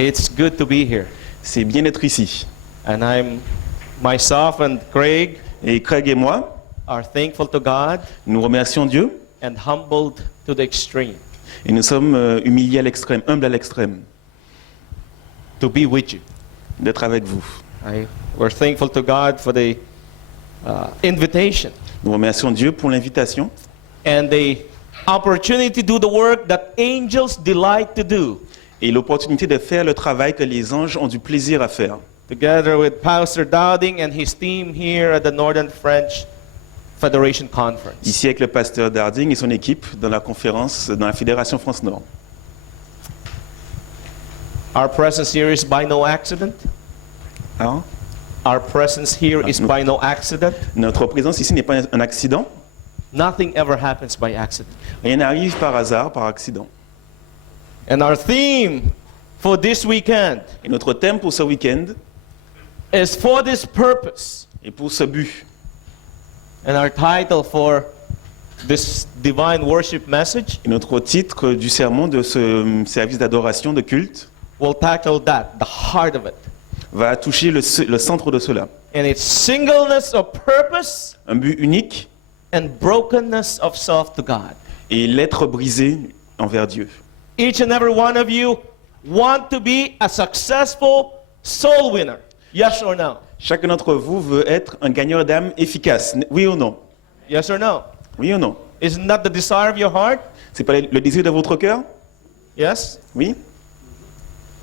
It's good to be here. C'est bien d'être ici. And myself and Craig Et Craig et moi, are thankful to God nous remercions Dieu and humbled to the extreme et nous sommes humiliés à l'extrême, humbles à l'extrême, to be with you. d'être avec vous. We're thankful to God for the invitation Nous remercions Dieu pour l'invitation and the opportunity to do the work that angels delight to do. et l'opportunité de faire le travail que les anges ont du plaisir à faire. Together with Pastor Dowding and his team here at the Northern French Federation Conference. Ici avec le pasteur Darding et son équipe dans la conférence, dans la Fédération France-Nord. Our presence here is by no accident. Hein? Our presence here is by no accident. Notre présence ici n'est pas un accident. Nothing ever happens by accident. Rien n'arrive par hasard, par accident. And our theme for this weekend Et notre thème pour ce week-end is for this purpose. est pour ce but. And our title for this divine worship message Et notre titre du sermon de ce service d'adoration, de culte, will tackle that, the heart of it. va toucher le centre de cela. And it's singleness of purpose Un but unique and brokenness of self to God. et l'être brisé envers Dieu. Each and every one of you want to be a successful soul winner. Yes or no? Chacun d'entre vous veut être un gagneur d'âme efficace. Oui ou non? Yes or no? Oui ou non? Isn't that the desire of your heart? C'est pas le désir de votre cœur? Yes? Oui?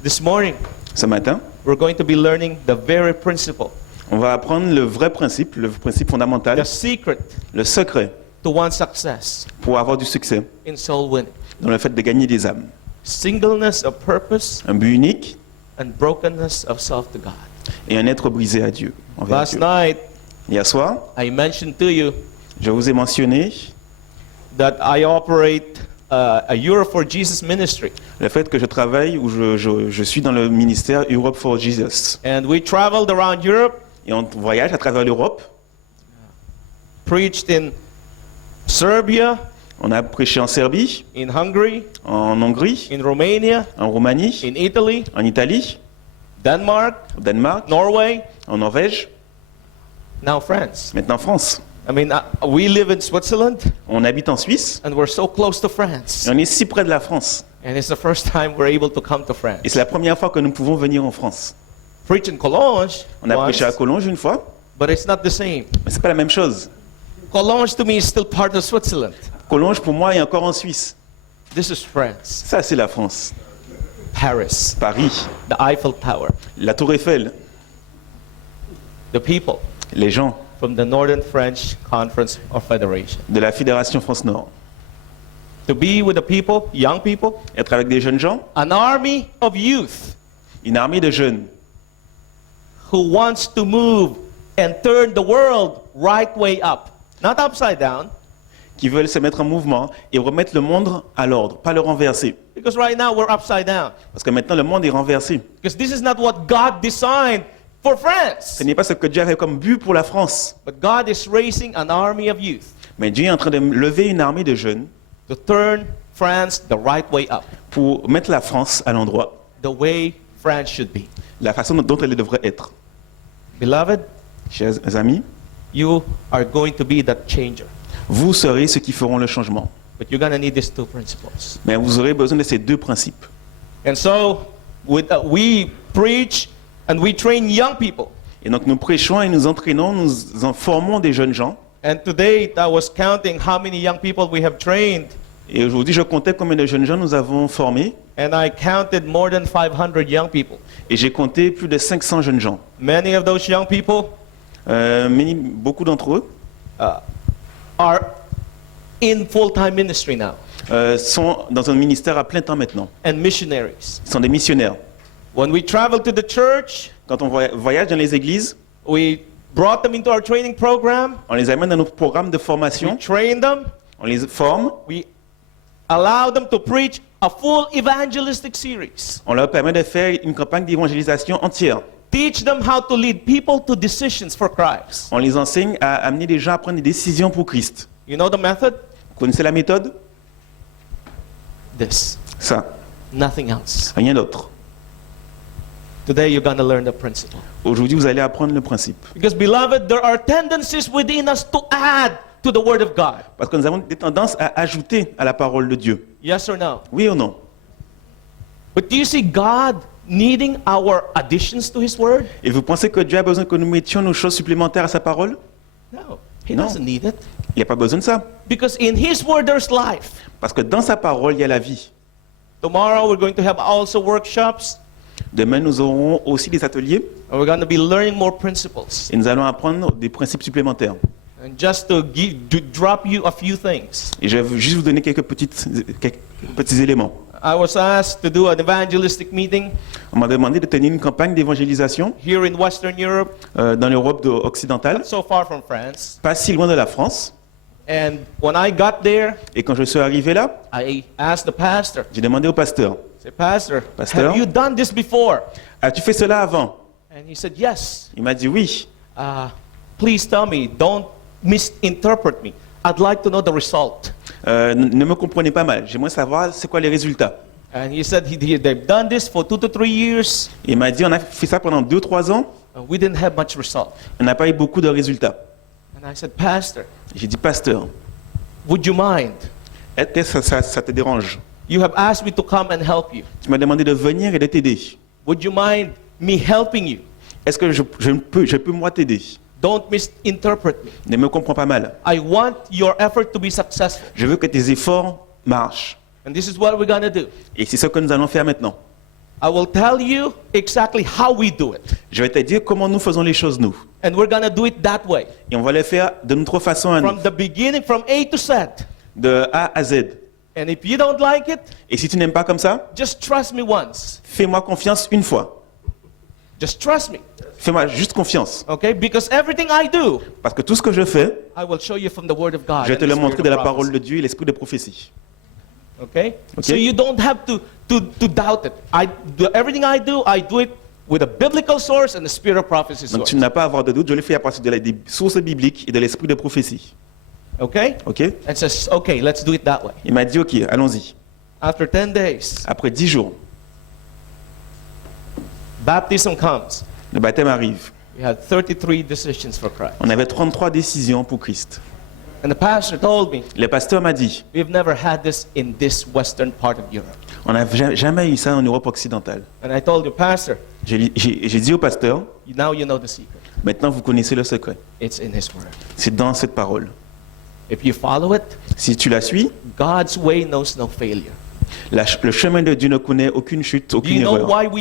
This morning, Ce matin, we're going to be learning the very principle, on va apprendre le principe fondamental, the secret le secret to one's success pour avoir du succès in soul winning. dans le fait de gagner des âmes. Singleness of purpose Un but unique and brokenness of self to God. et un être brisé à Dieu, envers Last Dieu. night, Hier soir, I mentioned to you je vous ai mentionné that I operate a Europe for Jesus ministry. le fait que je travaille ou je suis dans le ministère Europe for Jesus. And we traveled around Europe, Et on voyage à travers l'Europe. preached in Serbia, On a prêché en Serbie, in Hungary, en Hongrie, in Romania, en Roumanie, in Italy, en Italie, Denmark, au Danemark, Norway, en Norvège, now France. maintenant en France. I mean, we live in Switzerland On habite en Suisse and we're so close to et France. on est si près de la France. And it's the first time we're able to come to Et France. c'est la première fois que nous pouvons venir en France. Preach in Cologne, On a once, prêché à Collonges une fois, but it's not the same. mais c'est pas la même chose. Cologne to me is still part of Switzerland. Collonges pour moi est encore en Suisse. This is France, Ça c'est la France. Paris, Paris, the Eiffel Tower, la Tour Eiffel, the people les gens from the Northern French Conference or Federation. de la Fédération France-Nord. To be with the people, young people, Être avec des jeunes gens, an army of youth une armée de jeunes who wants to move and turn the world right way up, not upside down, qui veulent se mettre en mouvement et remettre le monde à l'ordre, pas le renverser. because right now we're upside down. Parce que maintenant le monde est renversé. Because this is not what God designed for France. Ce n'est pas ce que Dieu avait comme but pour la France. But God is raising an army of youth Mais Dieu est en train de lever une armée de jeunes to turn France the right way up, pour mettre la France à l'endroit, the way France should be. la façon dont elle devrait être. Beloved, Chers amis, you are going to be that changer. vous serez ceux qui feront le changement. But you're going to need these two principles. Mais vous aurez besoin de ces deux principes. And so we preach and we train young people. Et donc nous prêchons et nous entraînons, nous en formons des jeunes gens. And today I was counting how many young people we have trained. Et aujourd'hui, je comptais combien de jeunes gens nous avons formés. And I counted more than 500 young people. Et j'ai compté plus de 500 jeunes gens. Many of those young people Beaucoup d'entre eux are in full-time ministry now sont dans un ministère à plein temps maintenant. and missionaries. Ils sont des missionnaires. When we travel to the church, Quand on voyage dans les églises, we brought them into our training program. on les amène dans notre programme de We formation, train them. on les forme, We allow them to preach a full evangelistic series. on leur permet de faire une campagne d'évangélisation entière. Teach them how to lead people to decisions for Christ. On les enseigne à amener les gens à prendre des décisions pour Christ. You know the method? Vous connaissez la méthode? This. Ça, Nothing else. rien d'autre. Today you're going to learn the principle. Aujourd'hui, vous allez apprendre le principe. Because, beloved, there are tendencies within us to add to the Word of God. Parce que nous avons des tendances à ajouter à la parole de Dieu. Yes or no? Oui ou non? But do you see God needing our additions to His Word? Et vous pensez que Dieu a besoin que nous mettions nos choses supplémentaires à sa parole? No, He No. doesn't need it. Il n'y a pas besoin de ça. Because in His Word there's life. Parce que dans sa parole, il y a la vie. Tomorrow we're going to have also workshops, Demain, nous aurons aussi des ateliers and we're going to be learning more principles. et nous allons apprendre des principes supplémentaires. And just to drop you a few things. Et je vais juste vous donner quelques petits éléments. I was asked to do an evangelistic meeting On m'a demandé de tenir une campagne d'évangélisation here in Western Europe, dans l'Europe occidentale, not so far from France. pas si loin de la France. And when I got there, Et quand je suis arrivé là, I asked the pastor, j'ai demandé au pasteur, I said, Pastor, Pastor? have you done this before? as-tu fait cela avant? And he said, yes. Il m'a dit oui. Please tell me, don't misinterpret me. I'd like to know the result. Ne me comprenez pas mal, j'aimerais savoir c'est quoi les résultats. And he said they've done this for 2 to 3 years. Il m'a dit on a fait ça pendant 2-3 ans, And we didn't have much result. on n'a pas eu beaucoup de résultats. And I said, Pastor, J'ai dit pasteur, would you mind? est-ce que ça te dérange? You have asked me to come and help you. Tu m'as demandé de venir et de t'aider. Would you mind me helping you? Est-ce que je peux moi t'aider? Don't misinterpret me. Ne me comprends pas mal. I want your effort to be successful. Je veux que tes efforts marchent. And this is what we're going to do. Et c'est ce que nous allons faire maintenant. I will tell you exactly how we do it. Je vais te dire comment nous faisons les choses, nous. And we're going to do it that way. Et on va le faire de notre façon à nous, From the beginning, from A to Z. de A à Z. And if you don't like it, Et si tu n'aimes pas comme ça, just trust me once. fais-moi confiance une fois. Just trust me. Fais-moi juste confiance. Okay? Because everything I do, Parce que tout ce que je fais, I will show you from the Word of God. je vais and te the le Spirit montrer of de la prophecy. parole de Dieu et l'esprit de prophétie. Okay? Okay. So you don't have to doubt it. Everything I do it with a biblical source and the Spirit of prophecy Donc source. tu n'as pas à avoir de doute, je le fais à partir des sources bibliques et de l'esprit de prophétie. Okay? Ok? And says, okay, let's do it that way. Il m'a dit ok, allons-y. After 10 days, Après 10 jours, baptism comes. le baptême arrive. We had 33 decisions for Christ. On avait 33 décisions pour Christ. And the pastor told me, Le pasteur m'a dit, we've never had this in this western part of Europe. on n'a jamais eu ça en Europe occidentale. And I told you, Pastor, J'ai dit au pasteur, now you know the secret. maintenant vous connaissez le secret. It's in His Word. C'est dans cette parole. If you follow it, Si tu la suis, God's way knows no failure. le chemin de Dieu ne connaît aucune chute, Do aucune you know erreur.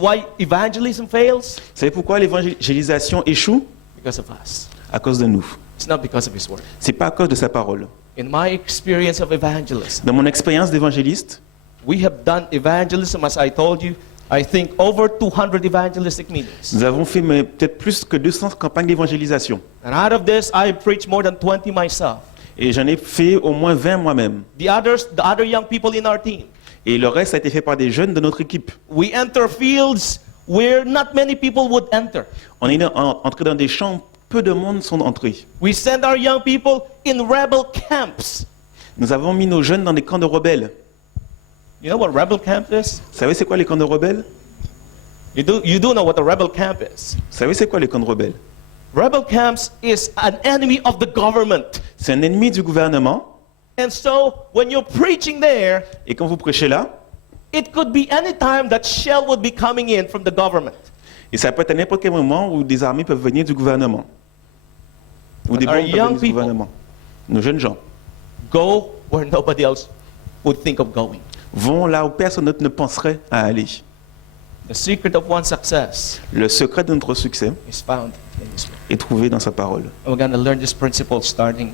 why evangelism fails? Vous savez pourquoi l'évangélisation échoue? Because of us. À cause de nous. It's not because of His Word. C'est pas à cause de sa parole. In my experience of evangelism, Dans mon expérience d'évangéliste, we have done evangelism, as I told you, I think over 200 evangelistic meetings. nous avons fait peut-être plus que 200 campagnes d'évangélisation. And out of this, I preached more than 20 myself. Et j'en ai fait au moins 20 moi-même. The other young people in our team. Et le reste a été fait par des jeunes de notre équipe. We enter fields where not many people would enter. On est entré dans des champs où peu de monde sont entrés. We send our young people in rebel camps. Nous avons mis nos jeunes dans des camps de rebelles. You know what rebel camp is? Vous savez c'est quoi les camps de rebelles? You do know what a rebel camp is. Vous savez c'est quoi les camps de rebelles? Rebel camps is an enemy of the government. C'est un ennemi du gouvernement. And so when you're preaching there, Et quand vous prêchez là, it could be any time that shell would be coming in from the government. et ça peut être à n'importe quel moment où des armées peuvent venir du gouvernement. Ou des Our bombes peuvent young venir du people- gouvernement. Nos jeunes gens Go where nobody else would think of going. vont là où personne d'autre ne penserait à aller. The secret of one's success Le secret de notre succès is found in His Word. est trouvé dans sa parole. And we're going to learn this principle starting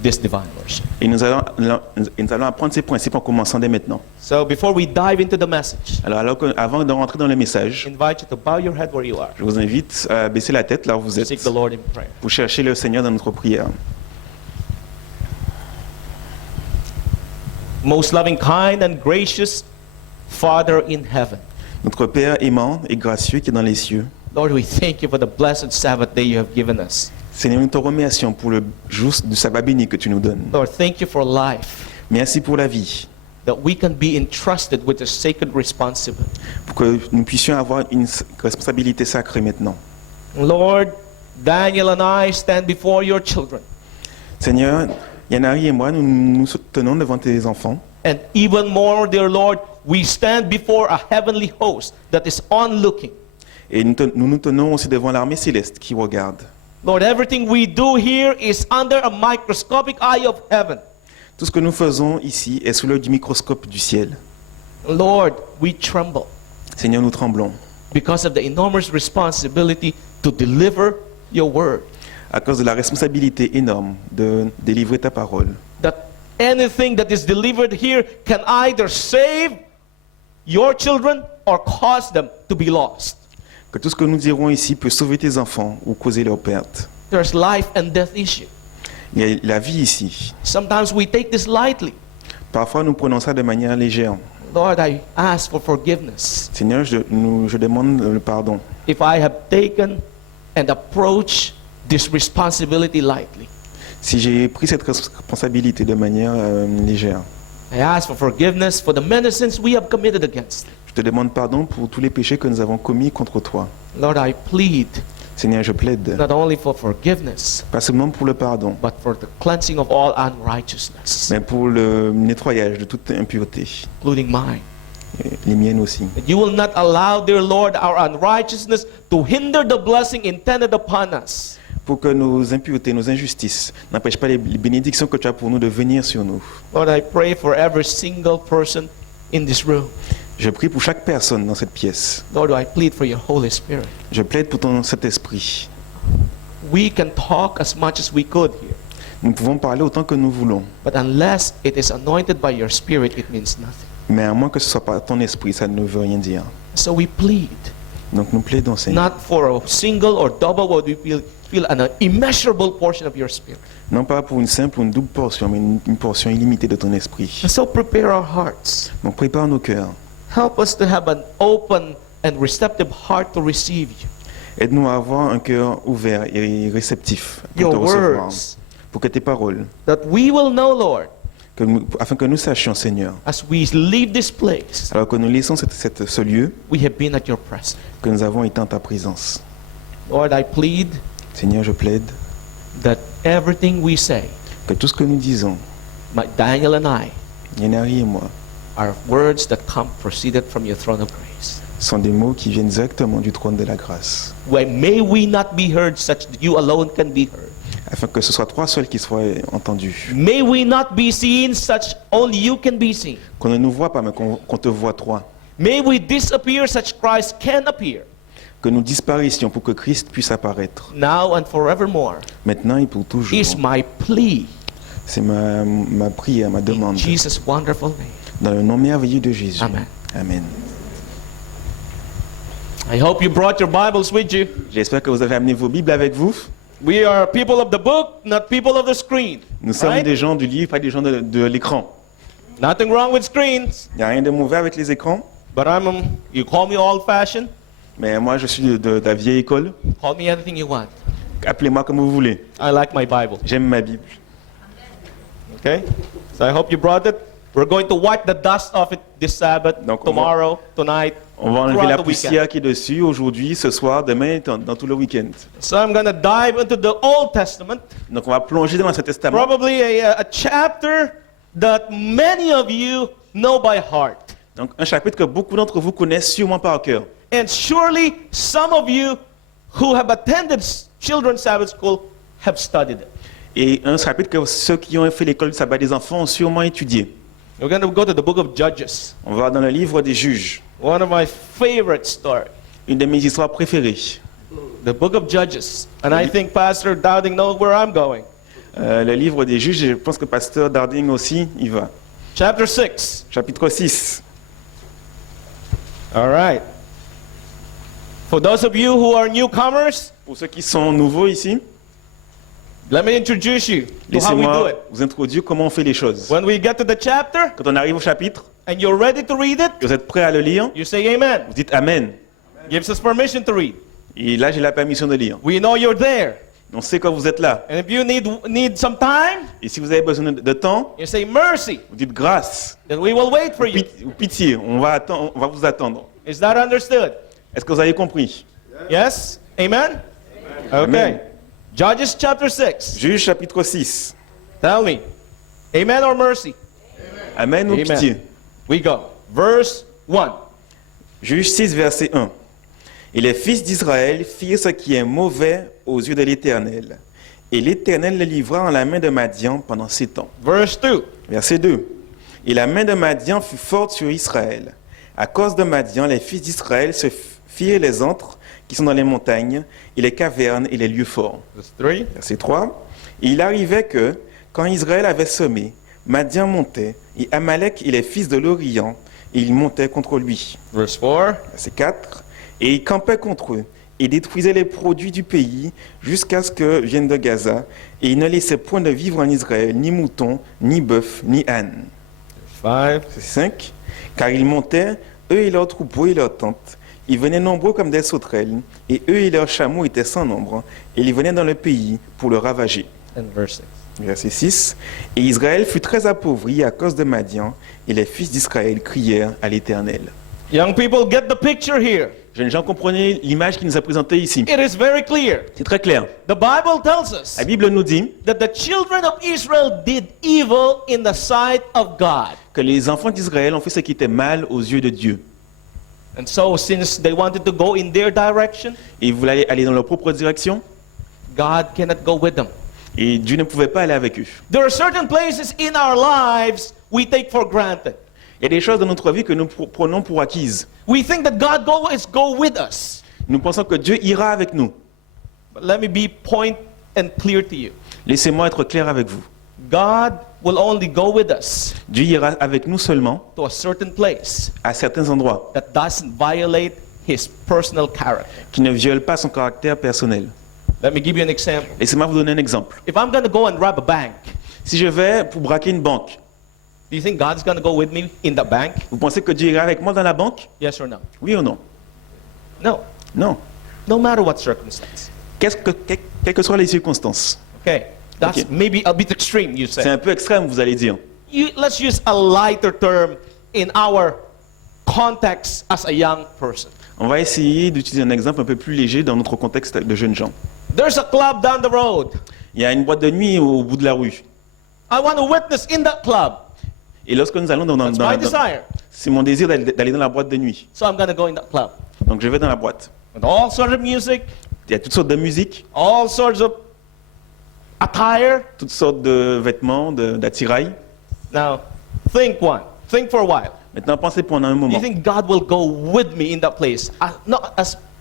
this divine worship. Et nous allons apprendre ces principes en commençant dès maintenant. So before we dive into the message, Avant de rentrer dans le message, I invite you to bow your head where you are. je vous invite à baisser la tête là où vous Seek êtes the Lord in prayer. pour chercher le Seigneur dans notre prière. Most loving, kind, and gracious Father in heaven, Notre Père aimant et gracieux qui est dans les cieux, Lord, we thank you for the blessed Sabbath day you have given us. Seigneur, nous te remercions pour le jour du sabbat béni que tu nous donnes. Lord, thank you for life, Merci pour la vie, that we can be entrusted with a sacred responsibility. pour que nous puissions avoir une responsabilité sacrée maintenant. Lord, Daniel and I stand before your children. Seigneur, Yanari et moi, nous nous tenons devant tes enfants. And even more, dear Lord, we stand before a heavenly host that is onlooking. Et nous nous tenons aussi devant l'armée céleste qui regarde. Lord, everything we do here is under a microscopic eye of heaven. Tout ce que nous faisons ici est sous l'œil du microscope du ciel. Lord, we tremble Seigneur, nous tremblons because of the enormous responsibility to deliver your word. à cause de la responsabilité énorme de délivrer ta parole. That anything that is delivered here can either save your children or cause them to be lost. Que tout ce que nous dirons ici peut sauver tes enfants ou causer leur perte. There's life and death issue. Il y a la vie ici. Sometimes we take this lightly. Parfois, nous prenons ça de manière légère. Lord, I ask for forgiveness Seigneur, je demande le pardon. if I have taken and approached this responsibility lightly. Si j'ai pris cette responsabilité de manière légère. I ask for forgiveness for the many sins we have committed against. Je te demande pardon pour tous les péchés que nous avons commis contre toi. Lord, I plead Seigneur, je plaide, not only for forgiveness, pas seulement pour le pardon, but for the cleansing of all unrighteousness, mais pour le nettoyage de toute impureté, including mine. et les miennes aussi. That you will not allow, dear Lord, our unrighteousness to hinder the blessing intended upon us. Pour que nos impuretés, nos injustices n'empêchent pas les bénédictions que tu as pour nous de venir sur nous. Lord, I pray for every single person in this room. Je prie pour chaque personne dans cette pièce. Lord, I plead for your Holy Spirit. Je plaide pour ton Saint-Esprit. We can talk as much as we could here, Nous pouvons parler autant que nous voulons, but unless it is anointed by your Spirit, it means nothing. mais à moins que ce soit pas ton esprit, ça ne veut rien dire. So we plead, Donc nous plaidons, Seigneur, not for a single or double, what we feel an immeasurable portion of your Spirit. non pas pour une simple ou une double portion, mais une portion illimitée de ton esprit. And so prepare our hearts. Donc prépare nos cœurs. Help us to have an open and receptive heart to receive you. Aide-nous à avoir un cœur ouvert et réceptif pour Your te recevoir, words, pour que tes paroles, that we will know, Lord, afin que nous sachions, Seigneur, as we leave this place, alors que nous laissons ce lieu, we have been at your presence. que nous avons été en ta présence. Lord, I plead Seigneur, je plaide that everything we say, que tout ce que nous disons, Daniel and I, Yanari et moi, are words that come proceeded from your throne of grace. sont des mots qui viennent directement du trône de la grâce, May we not be heard such that you alone can be heard. afin que ce soit toi seul qui sois entendu. May we not be seen such only you can be seen. Qu'on ne nous voit pas, mais qu'on te voit toi. May we disappear such Christ can appear, Que nous disparissions pour que Christ puisse apparaître, now and forevermore, maintenant et pour toujours. is my plea C'est ma prière, ma in demande, Jesus' wonderful name. dans le nom merveilleux de Jésus. Amen. Amen. I hope you brought your Bibles with you. J'espère que vous avez amené vos Bibles avec vous. We are people of the book, not people of the screen. Nous sommes Right? des gens du livre, pas des gens de l'écran. Nothing wrong with screens, Il n'y a rien de mauvais avec les écrans, but you call me old-fashioned, mais moi je suis de la vieille école. call me anything you want. Appelez-moi comme vous voulez. I like my Bible. J'aime ma Bible. Okay? So I hope you brought it. We're going to wipe the dust off it this Sabbath, Donc, tomorrow, tonight, On va enlever throughout la the weekend. poussière qui est dessus aujourd'hui, ce soir, demain et dans tout le week-end. So I'm going to dive into the Old Testament, Donc on va plonger dans l'Ancien Testament. probably a chapter that many of you know by heart. Donc un chapitre que beaucoup d'entre vous connaissent sûrement par cœur. And surely some of you who have attended children's Sabbath school have studied it. Et un chapitre que ceux qui ont fait l'école du sabbat des enfants ont sûrement étudié. We're going to go to the book of Judges, On va dans le livre des juges, one of my favorite stories. une de mes histoires préférées. The book of Judges. And I think Pastor Dowding knows where I'm going. Le livre des juges, je pense que Pasteur Darding aussi y va. Chapter 6. Chapitre 6. All right. For those of you who are newcomers, Pour ceux qui sont nouveaux ici, let me introduce you to how we do laissez-moi it. vous introduire comment on fait les choses. When we get to the chapter Quand on arrive au chapitre, and you're ready to read it, et vous êtes prêts à le lire, you say amen. vous dites Amen. Gives us permission to read. Et là, j'ai la permission de lire. We know you're there. On sait quand vous êtes là. And if you need some time, Et si vous avez besoin de temps, you say mercy. vous dites grâce Then we will wait for you. ou pitié. On va vous attendre. Is that understood? Est-ce que vous avez compris? Yes? Amen? Okay. Amen. Judges chapter 6. Juge chapitre 6. Tell me. Amen or mercy? Amen ou Amen. pitié? We go. Verse 1. Juge 6, verset 1. Et les fils d'Israël firent ce qui est mauvais aux yeux de l'Éternel. Et l'Éternel les livra en la main de Madian pendant 7 ans. Verse 2. Verset 2. Et la main de Madian fut forte sur Israël. À cause de Madian, les fils d'Israël se firent les antres qui sont dans les montagnes, et les cavernes et les lieux forts. Verse 3. Verset 3. Et il arrivait que, quand Israël avait semé, Madian montait, et Amalek et les fils de l'Orient, et ils montaient contre lui. Verse 4. Verset 4. Et il campait contre eux, et détruisait les produits du pays, jusqu'à ce que viennent de Gaza, et il ne laissait point de vivre en Israël, ni moutons, ni bœufs, ni ânes. Verse 5. Verset 5. Car ils montaient, eux et leurs troupeaux et leurs tentes. Ils venaient nombreux comme des sauterelles, et eux et leurs chameaux étaient sans nombre, et ils venaient dans le pays pour le ravager. And verse 6. Verset 6. Et Israël fut très appauvri à cause de Madian, et les fils d'Israël crièrent à l'Éternel. Young people, get the picture here. Jeunes gens, comprenez l'image qui nous a présentée ici. It is very clear. C'est très clair. The Bible tells us La Bible nous dit that the children of Israel did evil in the sight of God. que les enfants d'Israël ont fait ce qui était mal aux yeux de Dieu. And so, since they wanted to go in their direction, Et ils voulaient aller dans leur propre direction, God cannot go with them. et Dieu ne pouvait pas aller avec eux. There are certain places in our lives we take for granted. Il y a des choses dans notre vie que nous prenons pour acquises. We think that God go with us. Nous pensons que Dieu ira avec nous. But let me be point and clear to you. Laissez-moi être clair avec vous. God will only go with us Dieu ira avec nous seulement to a certain place à certains endroits that doesn't violate his personal character. qui ne violent pas son caractère personnel. Let me give you an example. Laissez-moi vous donner un exemple. If I'm going to go and rob a bank, Si je vais pour braquer une banque, do you think God's going to go with me in the bank? vous pensez que Dieu ira avec moi dans la banque? Yes or no? Oui ou non? No. Non. No matter what circumstance. Quelles que soient les circonstances. Okay. That's Okay. maybe a bit extreme, you C'est say. un peu extrême, vous allez dire. Let's use a lighter term in our context as a young person. On va essayer d'utiliser un exemple un peu plus léger dans notre contexte de jeunes gens. There's a club down the road. Il y a une boîte de nuit au bout de la rue. I want to witness in that club. Et lorsque nous allons That's my desire. c'est mon désir d'aller dans la boîte de nuit. So I'm going to go in that club. Donc je vais dans la boîte. With all sorts of music, Il y a toutes sortes de musique, all sorts of attire. toutes sortes de vêtements, d'attirail. Now, think for a while. Maintenant, pensez pendant un Do you moment. think God will go with me in that place?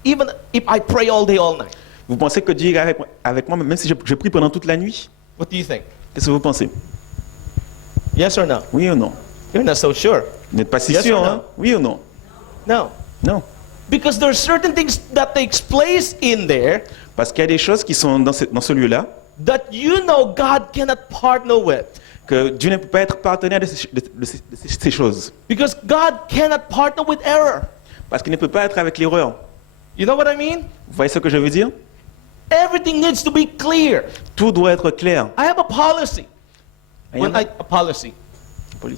Even if I pray all day, all night. Vous pensez que Dieu ira avec moi, même si je prie pendant toute la nuit? What do you think? Qu'est-ce que vous pensez? Yes or no? Oui ou non? You're not so sure. Vous n'êtes pas si Yes sûr, or no? hein? Oui ou non? No. Non. Because there are certain things that takes place in there Parce qu'il y a des choses qui sont dans ce lieu-là that you know God cannot partner with. que Dieu ne peut pas être partenaire de ces choses. Because God cannot partner with error. Parce qu'il ne peut pas être avec l'erreur. You know what I mean? Vous voyez ce que je veux dire? Everything needs to be clear. Tout doit être clair. I have a policy. A policy.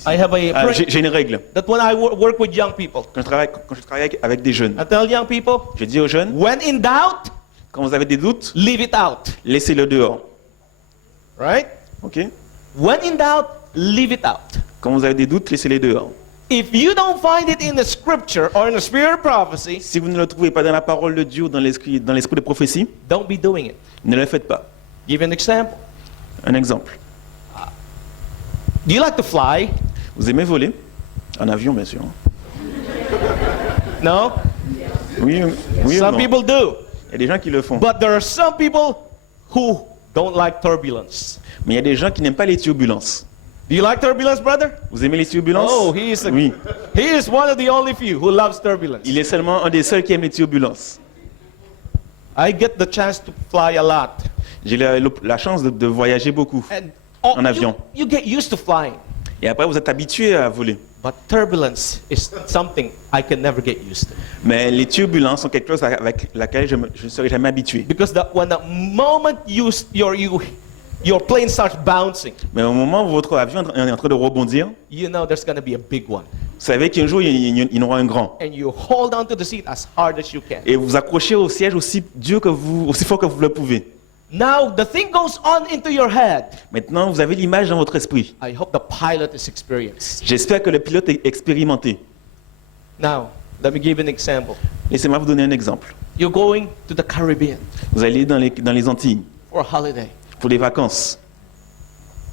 I have a J'ai une règle. that when I work with young people, Quand je travaille avec des jeunes, I tell young people, je dis aux jeunes, when in doubt, quand vous avez des doutes, leave it out. laissez-le dehors. Right? Ok? When in doubt, leave it out. Quand vous avez des doutes, laissez-les dehors. If you don't find it in the scripture or in the spirit of prophecy, Si vous ne le trouvez pas dans la parole de Dieu ou dans l'esprit de prophétie, don't be doing it. ne le faites pas. Give an example. Un exemple. Do you like to fly? Vous aimez voler? En avion, bien sûr. No? Oui, oui ou Some non? people do. Il y a des gens qui le font. But there are some people who don't like turbulence. Mais il y a des gens qui n'aiment pas les turbulences. Do you like turbulence, brother? Vous aimez les turbulences? Oh, Oui. he is one of the only few who loves turbulence. Il est seulement un des seuls qui aime les turbulences. I get the chance to fly a lot. J'ai la chance de voyager beaucoup And en avion. you get used to flying. Et après, vous êtes habitué à voler. But turbulence is something I can never get used to. Mais les turbulences sont quelque chose avec laquelle je ne serai jamais habitué. Because when the moment your plane starts bouncing, Mais au moment où votre avion est en train de rebondir, you know there's going to be a big one. vous savez qu'un jour, il y en aura un grand. And you hold on to the seat as hard as you can. Et vous accrochez au siège aussi fort que vous le pouvez. Now, the thing goes on into your head. Maintenant, vous avez l'image dans votre esprit. I hope the pilot is experienced. J'espère que le pilote est expérimenté. Now, let me give you an example. Laissez-moi vous donner un exemple. You're going to the Caribbean Vous allez dans les Antilles for a holiday. pour des vacances.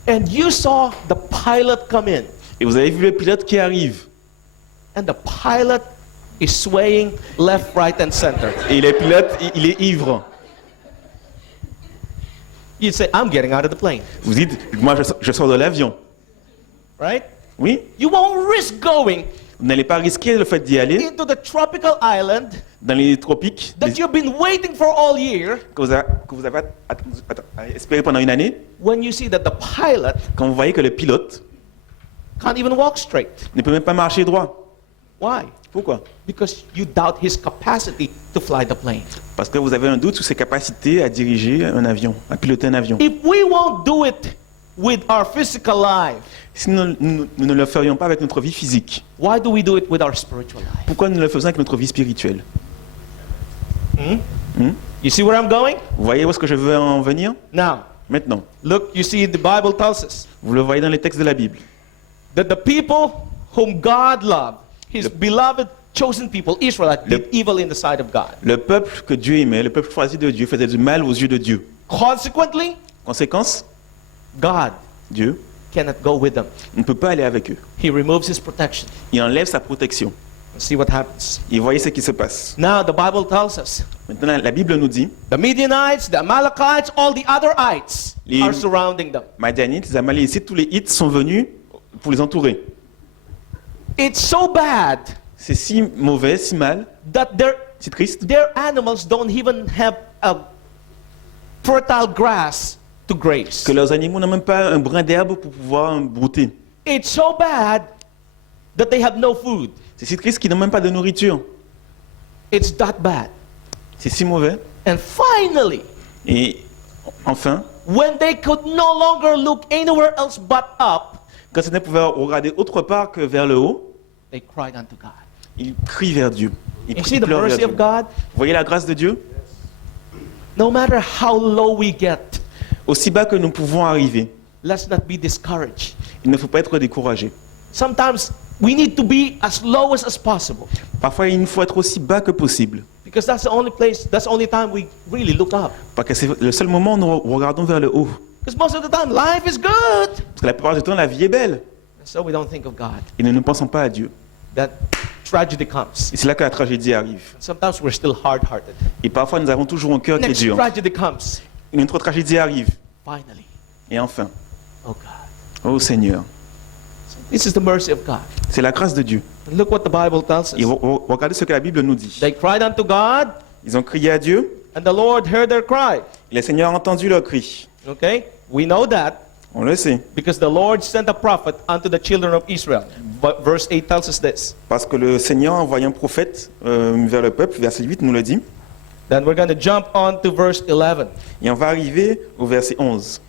And you saw the pilot come in. Et vous avez vu le pilote qui arrive. And the pilot is swaying left, right, and center. Et le pilote, il est ivre. You say, I'm getting out of the plane. Vous dites, moi je sors de l'avion. Right? Oui, You won't risk going vous n'allez pas risquer le fait d'y aller into the tropical island dans les tropiques that you've been waiting for all year que vous avez espéré pendant une année, when you see that the pilot quand vous voyez que le pilote can't even walk straight. ne peut même pas marcher droit. Why? Pourquoi? Because you doubt his capacity to fly the plane. Parce que vous avez un doute sur ses capacités à diriger un avion, à piloter un avion. If we won't do it with our physical life, Si nous ne le ferions pas avec notre vie physique, why do we do it with our spiritual life? pourquoi nous le faisons avec notre vie spirituelle? You see where I'm going? Vous voyez où est-ce que je veux en venir? Now, Maintenant, look, you see, the Bible tells us vous le voyez dans les textes de la Bible. that the people whom God loved, his beloved chosen people, Israel, did evil in the sight of God. Le peuple que Dieu aimait, le peuple choisi de Dieu, faisait du mal aux yeux de Dieu. Consequently, Conséquence, God Dieu cannot go with them. ne peut pas aller avec eux. He removes his protection. Il enlève sa protection. See what happens. Et voyez ce qui se passe. Now, the Bible tells us Maintenant, la Bible nous dit, the Midianites, the Amalekites, all the other ites Les- are surrounding them. Madianites, les Amalécites, tous les Hittes sont venus pour les entourer. It's so bad C'est si mauvais, si mal, that si triste, their animals don't even have a fertile grass to graze. que leurs animaux n'ont même pas un brin d'herbe pour pouvoir brouter. It's so bad that they have no food. C'est si triste qu'ils n'ont même pas de nourriture. It's that bad. C'est si mauvais. And finally, Et enfin, when they could no longer look anywhere else but up, quand ils ne pouvaient regarder autre part que vers le haut, they cried unto God. ils crient vers Dieu. Ils You see the pleurent vers mercy Dieu. of God? Vous voyez la grâce de Dieu? No matter how low we get, Aussi bas que nous pouvons arriver, let's not be discouraged. il ne faut pas être découragé. Sometimes we need to be as low as possible Parfois, il nous faut être aussi bas que possible. because that's the only time we really look up. Parce que c'est le seul moment où nous regardons vers le haut. Because most of the time life is good. Parce que la plupart du temps, la vie est belle. And so we don't think of God. Et nous ne pensons pas à Dieu. That tragedy comes. Et c'est là que la tragédie arrive. Sometimes we're still hard-hearted. Et parfois, nous avons toujours un cœur qui est Next dur. tragedy comes. Une autre tragédie arrive. Finally, Et enfin, oh God. oh Seigneur, This is the mercy of God. c'est la grâce de Dieu. And look what the Bible tells Et us. regardez ce que la Bible nous dit. They cried unto God, Ils ont crié à Dieu, and the Lord heard their cry. et le Seigneur a entendu leur cri. Okay? We know that On le sait. because the Lord sent a prophet unto the children of Israel. But verse 8 tells us this. Parce que le Seigneur a envoyé un prophète vers le peuple, verset 8 nous le dit. Then we're going to jump on to verse 11. Et on va arriver au verset 11.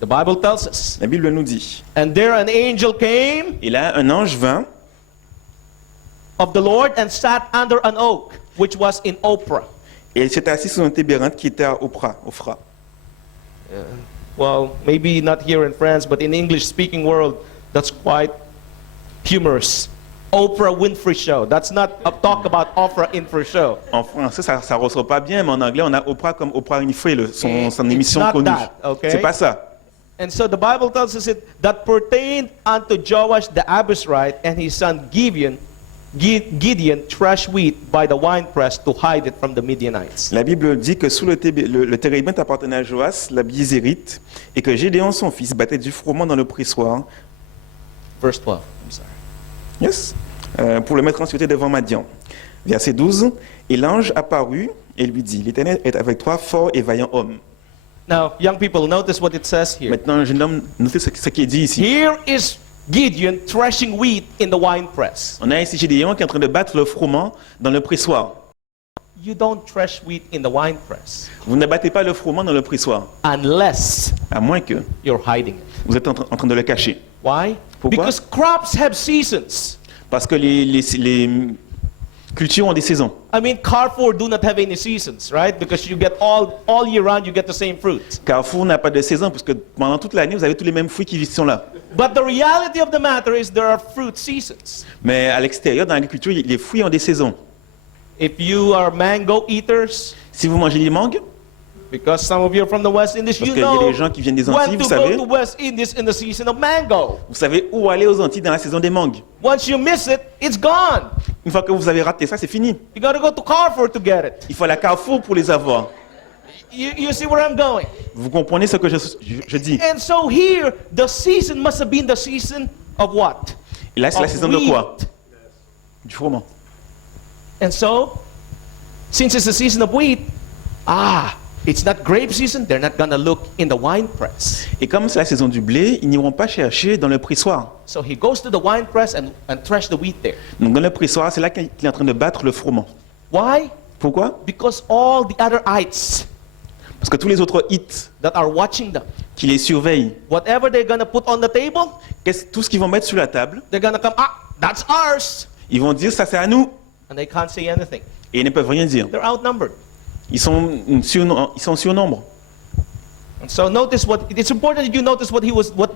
The Bible tells us, La Bible nous dit. and there an angel came Et là, un ange vint of the Lord and sat under an oak, which was in Ophrah. et il s'est assis sous un tébérinthe qui était à Ophra. Well, maybe not here in France, but in English-speaking world, that's quite humorous. Oprah Winfrey Show. That's not a talk about Oprah Winfrey Show. En français, ça ne ressort pas bien, mais en anglais, on a Oprah comme Oprah Winfrey, son It's émission not connue. that, okay? C'est pas ça. And so the Bible tells us it that pertained unto Joash the Abishurite and his son Gideon threshed wheat by the winepress to hide it from the Midianites. La Bible dit que sous le térébinthe appartenait à Joas, la Biézérite, et que Gédéon, son fils, battait du froment dans le pressoir. Verse 12. I'm sorry. Yes. Pour le mettre en sûreté devant Madian. Verset 12. Et l'ange apparut et lui dit, l'Éternel est avec toi, fort et vaillant homme. Now, young people, notice what it says here. Maintenant, jeune homme, notez ce qui est dit ici. Here is Gideon threshing wheat in the winepress. On a ici Gédéon qui est en train de battre le froment dans le pressoir. You don't thresh wheat in the winepress Vous ne battez pas le froment dans le pressoir, unless à moins que you're hiding it. vous êtes en train de le cacher. Why? Pourquoi? Because crops have seasons. Parce que les cultures ont des saisons. I mean, Carrefour do not have any seasons, right? Because you get all year round, you get the same fruit. Carrefour n'a pas de saison, parce que pendant toute l'année, vous avez tous les mêmes fruits qui sont là. But the reality of the matter is there are fruit seasons. Mais à l'extérieur, dans l'agriculture, les fruits ont des saisons. If you are mango eaters, Si vous mangez des mangues, because some of you are from the West Indies, parce you qu'il y a know des gens qui viennent des when Antilles, to vous go savez, to West Indies in the season of mango. vous savez où aller aux Antilles dans la saison des mangues. Once you miss it, it's gone. Une fois que vous avez raté ça, c'est fini. You got to go to Carrefour to get it. Il faut aller à Carrefour pour les avoir. You see where I'm going? Vous comprenez ce que je dis? And so here, the season must have been the season of what? Et là, c'est la Of saison de quoi? wheat. Du froment. And so, since it's the season of wheat, it's not grape season, they're not gonna look in the wine press. Et comme c'est la saison du blé, ils n'iront pas chercher dans le pressoir. So he goes to the wine press and thresh the wheat there. Donc dans le pressoir, c'est là qu'il est en train de battre le froment. Why? Pourquoi? Because all the other ites Parce que tous les autres hits that are watching them, qui les surveillent, whatever they're gonna put on the table, tout ce qu'ils vont mettre sur la table, they're gonna come, that's ours. ils vont dire ça c'est à nous. And they can't say anything. Et ils ne peuvent rien dire. They're outnumbered. Ils sont surnombre. And so it's important that you notice what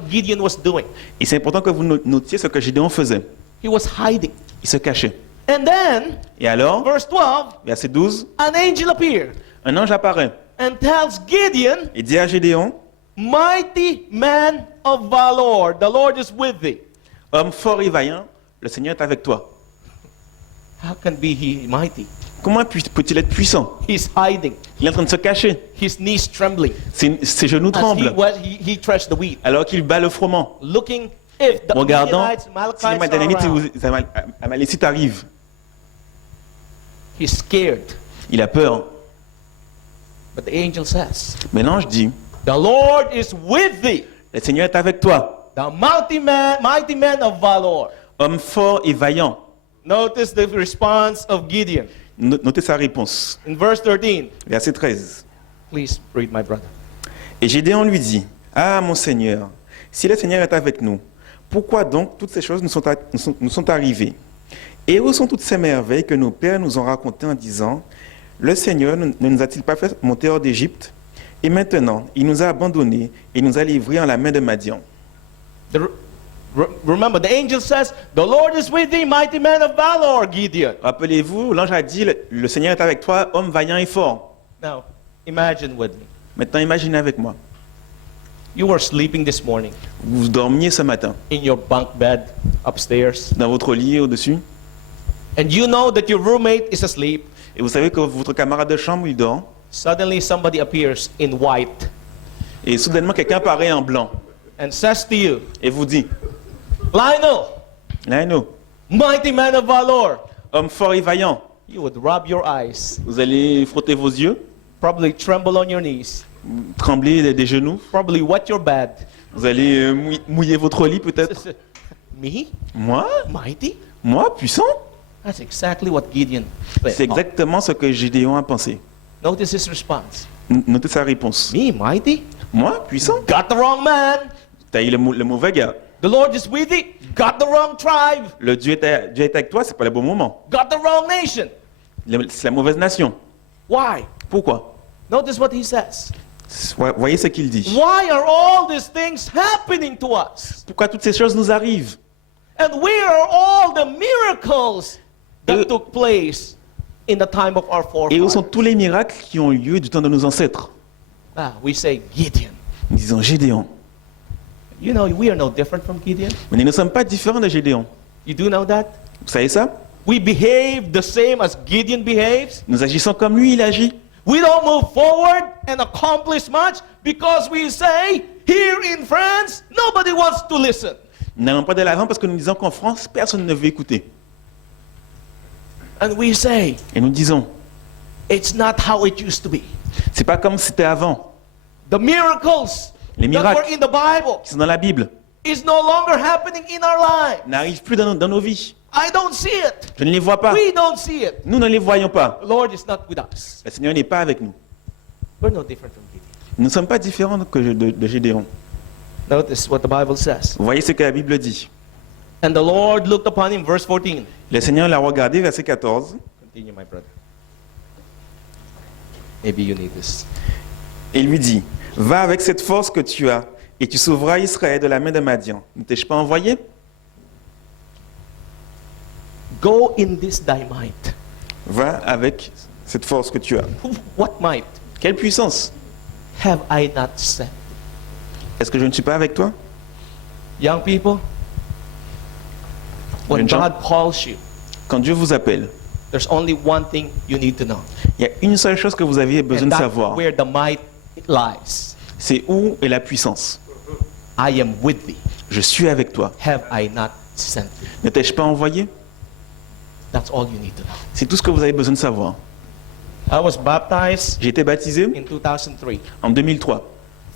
Gideon was doing. Et c'est important que vous notiez ce que Gédéon faisait. He was hiding. Il se cachait. And then, Et alors, verse 12, verset 12, an angel appeared un ange apparaît and tells Gideon, et dit à Gédéon, mighty man of valor, the Lord is with thee. homme fort et vaillant, le Seigneur est avec toi. How can be he mighty? Comment peut-il être puissant? He's hiding, Il est en train de se cacher. his knees trembling Ses genoux as tremblent he threshed the wheat, alors qu'il bat le froment. looking if the Regardant Midianites, si les Amalekites are Madianites around. ou les Amalécites arrivent. He's scared. Il a peur. But the angel says, Mais l'ange dit, the Lord is with thee, le Seigneur est avec toi, the mighty man of valor. homme fort et vaillant. Notice the response of Gideon. Notez sa réponse. In verse 13, Verset 13. please read, my brother. Et Gédéon lui dit, ah mon Seigneur, si le Seigneur est avec nous, pourquoi donc toutes ces choses nous sont arrivées? Et où sont toutes ces merveilles que nos pères nous ont racontées en disant, le Seigneur ne nous a-t-il pas fait monter hors d'Égypte? Et maintenant, il nous a abandonnés et nous a livrés en la main de Madian. Remember, the angel says, the Lord is with thee, mighty man of valor, Gideon. Rappelez-vous, l'ange a dit, le Seigneur est avec toi, homme vaillant et fort. Now, imagine with me. Maintenant, imaginez avec moi. You were sleeping this morning Vous dormiez ce matin in your bunk bed upstairs, dans votre lit au-dessus, and you know that your roommate is asleep. et vous savez que votre camarade de chambre, il dort, Suddenly, somebody appears in white et soudainement, quelqu'un apparaît en blanc, and says to you, et vous dit, Lionel, Lionel, mighty man of valor. homme fort et vaillant, You would rub your eyes, vous allez frotter vos yeux, probably tremble on your knees, trembler des genoux, probably wet your bed. vous allez mouiller votre lit peut-être. Me? Moi? Mighty? Moi, puissant? That's exactly what Gideon said. C'est exactement ce que Gédéon a pensé. Notice his response. Notez sa réponse. Me, mighty? Moi, puissant? Got the wrong man. T'as eu le mauvais gars. The Lord is with thee. Got the wrong tribe. Le Dieu est avec toi, c'est pas le bon moment. Got the wrong nation. C'est la mauvaise nation. Why? Pourquoi? Notice what he says. Voyez ce qu'il dit. Why are all these things happening to us? Pourquoi toutes ces choses nous arrivent? And where are all the miracles that Et- took place in the time of our Et où sont forefathers? tous les miracles qui ont eu lieu du temps de nos ancêtres? We say Gideon. Nous disons Gédéon. You know, we are no different from Gideon. Mais nous ne sommes pas différents de Gédéon. You do know that? Vous savez ça? We behave the same as Gideon behaves. Nous agissons comme lui, il agit. We don't move forward and accomplish much because we say, here in France, nobody wants to listen. Nous n'allons pas de l'avant parce que nous disons qu'en France, personne ne veut écouter. And we say, Et nous disons, it's not how it used to be. c'est pas comme c'était avant. The miracles Les that were miracles in the Bible, qui sont dans la Bible, is no longer happening in our lives. n'arrivent plus dans nos vies. I don't see it. Je ne les vois pas. We don't see it. Nous ne les voyons pas. The Lord is not with us. Le Seigneur n'est pas avec nous. We're no different from Gideon. Nous ne sommes pas différents de Gédéon. Notice what the Bible says. Vous voyez ce que la Bible dit. And the Lord looked upon him, verse 14. Le Seigneur l'a regardé, verset 14. Continue, my brother. Maybe you need this. Et il lui dit, va avec cette force que tu as, et tu sauveras Israël de la main de Madian. Ne t'ai-je pas envoyé? Go in this thy might. Va avec cette force que tu as. What might Quelle puissance? have I not sent? Est-ce que je ne suis pas avec toi? Young people, when Jeune gens. God calls you, Quand Dieu vous appelle, there's only one thing you need to know. il y a une seule chose que vous avez besoin And de that's savoir. where the might lies. C'est où est la puissance. I am with thee. Je suis avec toi. Have I not sent thee? Ne t'ai-je pas envoyé? That's all you need to know. C'est tout ce que vous avez besoin de savoir. I was baptized J'ai été baptisé in 2003. en 2003.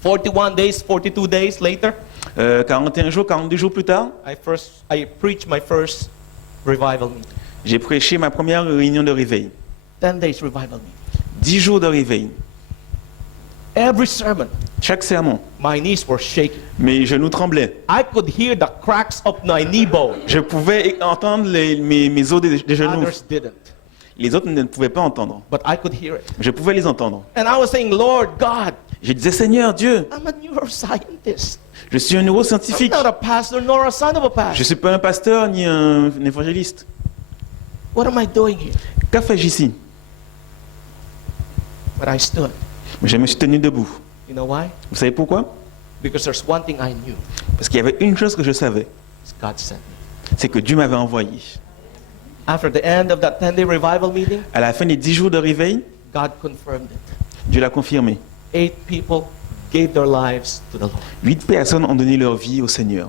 41 days, 42 days later, 41 jours, 42 jours plus tard, I preached my first revival meeting. j'ai prêché ma première réunion de réveil. 10 days revival meeting. 10 jours de réveil. Every sermon, Chaque sermon. my knees were shaking. Mes genoux tremblaient. I could hear the cracks of my knee bone. Je pouvais entendre mes os des genoux. Others didn't, Les autres ne pouvaient pas entendre. but I could hear it. Je pouvais les entendre. And I was saying, Lord God, Je disais, Seigneur Dieu, I'm a neuroscientist. je suis un I'm neuroscientifique. not a pastor nor a son of a Je ne pastor. suis pas un pasteur ni un évangéliste. What am I doing here? Qu'a fait-je ici? But I stood. Mais je me suis tenu debout. You know why? Vous savez pourquoi? Because there's one thing I knew. Parce qu'il y avait une chose que je savais, It's God sent me. c'est que Dieu m'avait envoyé. After the end of that 10-day revival meeting, À la fin des 10 jours de réveil, God confirmed it. Dieu l'a confirmé. 8 people gave their lives to the Lord. 8 personnes ont donné leur vie au Seigneur.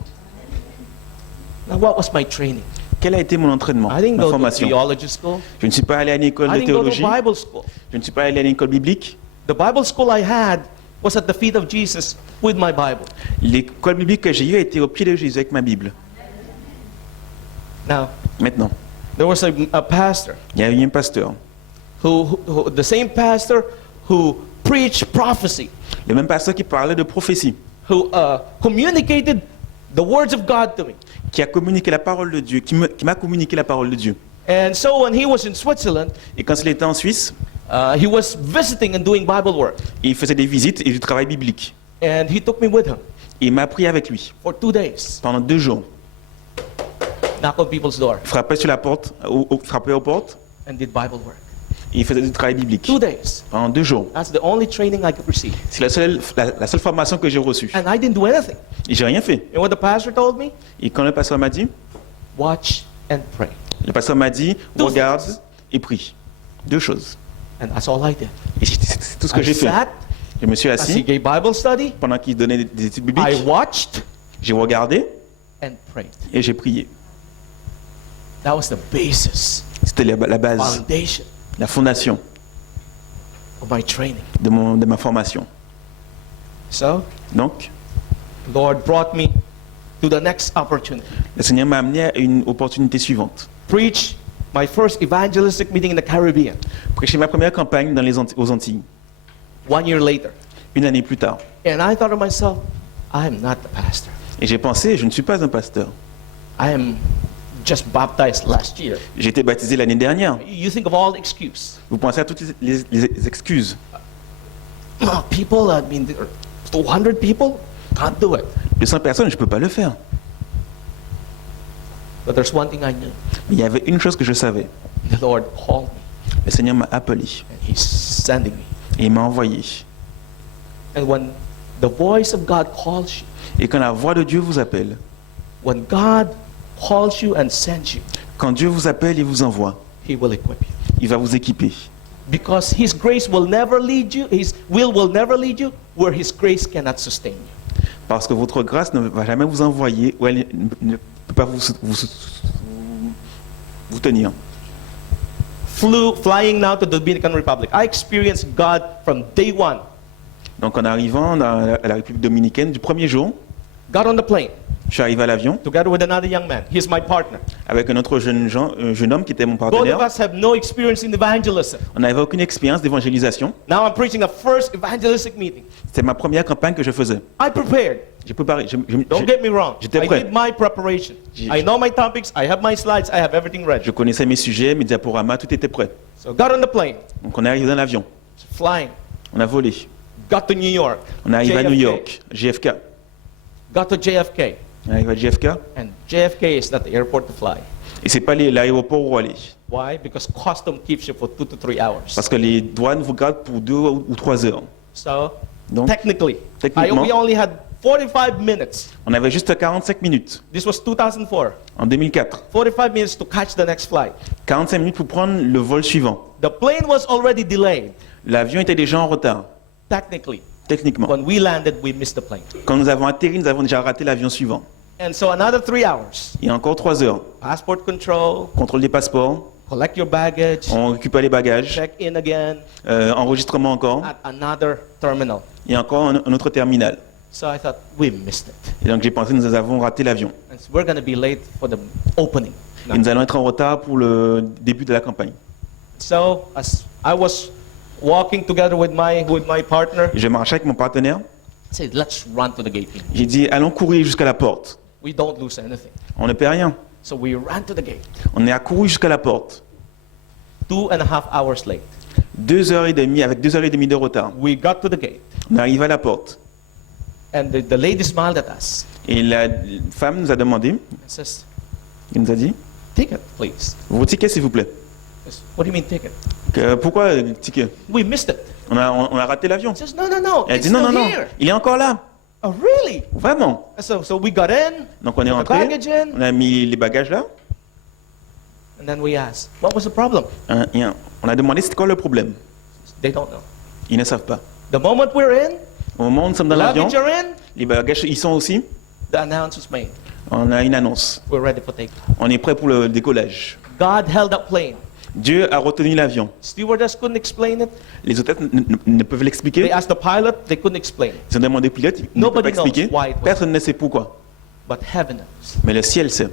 Now, what was my training? Quel a été mon entraînement, I didn't ma go to formation? theology school. Je ne suis pas allé à une école I de didn't go to théologie. Bible school. Je ne suis pas allé à une école biblique. The Bible school I had was at the feet of Jesus with my Bible. L'école biblique que j'ai eue a été au pied de Jésus avec ma Bible. Now, Maintenant, there was a pastor il y a eu un pasteur, the same pastor who preached prophecy, le même pasteur qui parlait de prophétie, who communicated the words of God to me. qui a communiqué la parole de Dieu, qui m'a communiqué la parole de Dieu. And so when he was in Switzerland, Et quand il était en Suisse, he was visiting and doing Bible work. il faisait des visites et du travail biblique. And he took me with him Et il m'a pris avec lui for 2 days, pendant 2 jours. knock on people's door, Il frappait sur la porte, frappait aux portes, and did Bible work. et il faisait du travail biblique 2 days. pendant 2 jours. That's the only training I could receive. C'est la seule formation que j'ai reçue. And I didn't do anything. Et j'ai rien fait. And what the pastor told me? Et quand le pasteur m'a dit, Watch and pray. le pasteur m'a dit, Deux regarde choses. et prie. 2 choses. And that's all I did. Et c'est tout ce que I j'ai fait. sat Je me suis as he assis gave Bible study. pendant qu'il donnait des études I bibliques. watched J'ai regardé and prayed. et j'ai prié. That was the basis, C'était la base, foundation la fondation of my training. de ma formation. So, Donc, the Lord brought me to the next opportunity. le Seigneur m'a amené à une opportunité suivante. Preach my first evangelistic meeting in the Caribbean. Prêcher ma première campagne aux Antilles, 1 year later. une année plus tard. And I thought to myself, I am not the pastor. Et j'ai pensé, je ne suis pas un pasteur. I am just baptized last year. J'ai été baptisé l'année dernière. You think of all the excuses. Vous pensez à toutes les excuses. People, I mean, there are 200 people can't do it. 200 personnes, je ne peux pas le faire. But there's one thing I knew. Mais il y avait une chose que je savais. The Lord called me Le Seigneur m'a appelé and He's sending me. et il m'a envoyé. And when the voice of God calls you, Et quand la voix de Dieu vous appelle, when God calls you and sends you, quand Dieu vous appelle et vous envoie, He will equip you. il va vous équiper. Because His grace will never lead you, His will never lead you where His grace cannot sustain you. Parce que votre grâce ne va jamais vous envoyer ou elle ne peut pas vous tenir. Flying now to the Dominican Republic, I experienced God from day one. Donc en arrivant à la République dominicaine, du premier jour, Got on the plane. Je suis arrivé à l'avion together with another young man. He's my partner. avec un autre jeune homme qui était mon Both of partenaire. us have no experience in evangelism. On n'avait aucune expérience d'évangélisation. Now I'm preaching a first evangelistic meeting. C'était ma première campagne que je faisais. I prepared. J'ai préparé. Don't get me wrong. J'étais I prêt. did my preparation. J'ai- I know my topics. I have my slides. I have everything ready. Je connaissais mes sujets, mes diaporamas, tout était prêt. So got on the plane, Donc on est arrivé dans l'avion. flying. On a volé. Got to New York. On est arrivé à New JFK. York, JFK. Got to JFK. On est arrivé à JFK. And JFK is not the airport to fly. Et c'est pas l'aéroport où aller. Why? Because custom keeps you for 2 to 3 hours. Parce que les douanes vous gardent pour 2 ou 3 heures. So Donc, technically, Techniquement. we only had 45 minutes. on avait juste 45 minutes This was 2004. en 2004. 45 minutes to catch the next flight. 45 minutes pour prendre le vol suivant. The plane was already delayed. L'avion était déjà en retard, Technically, techniquement. when we landed, we missed the plane. Quand nous avons atterri, nous avons déjà raté l'avion suivant. And so another 3 hours. Il y a encore 3 heures. Passport control, Contrôle des passeports, collect your baggage, on récupère les bagages, check in again enregistrement encore, at another terminal. il y a encore un autre terminal. So I thought, we missed it. Et donc j'ai pensé que nous avons raté l'avion. And so we're going to be late for the opening. Et nous allons être en retard pour le début de la campagne. So as I was walking together with my partner, Et je marchais avec mon partenaire. I said, let's run to the gate. J'ai dit, allons courir jusqu'à la porte. We don't lose anything. On ne perd rien. So we ran to the gate. On est accouru jusqu'à la porte. 2.5 hours late. 2h30, avec 2h30 de retard. We got to the gate. On est arrivé à la porte. And the lady smiled at us Et la femme nous a demandé, and says, elle nous a dit, ticket, please. vos tickets s'il vous plaît. I said, what do you mean ticket? Pourquoi le ticket? We missed it. On a raté l'avion. She says, no, no, no. Elle It's dit, non, still non, non, here. il est encore là. Oh, really? Vraiment. So we got in, Donc on est put the rentré, baggage in, on a mis les bagages là. and then we asked, what was the problem? On a demandé c'était quoi le problème. They don't know. Ils ne savent pas. The moment we're in, Au moment où nous sommes dans l'avion, luggage are in, les bagages ils sont aussi. the announce was made. On a une annonce. We're ready for takeoff. On est prêt pour le décollage. God held up plane. Dieu a retenu l'avion. Stewardess couldn't explain it. Les hôtesses ne peuvent They l'expliquer. asked the pilot, they couldn't explain it. Ils ont demandé au pilote, il ne peut Nobody pas expliquer. knows why it was. Personne ne sait pourquoi. But heaven knows. Mais le ciel sait.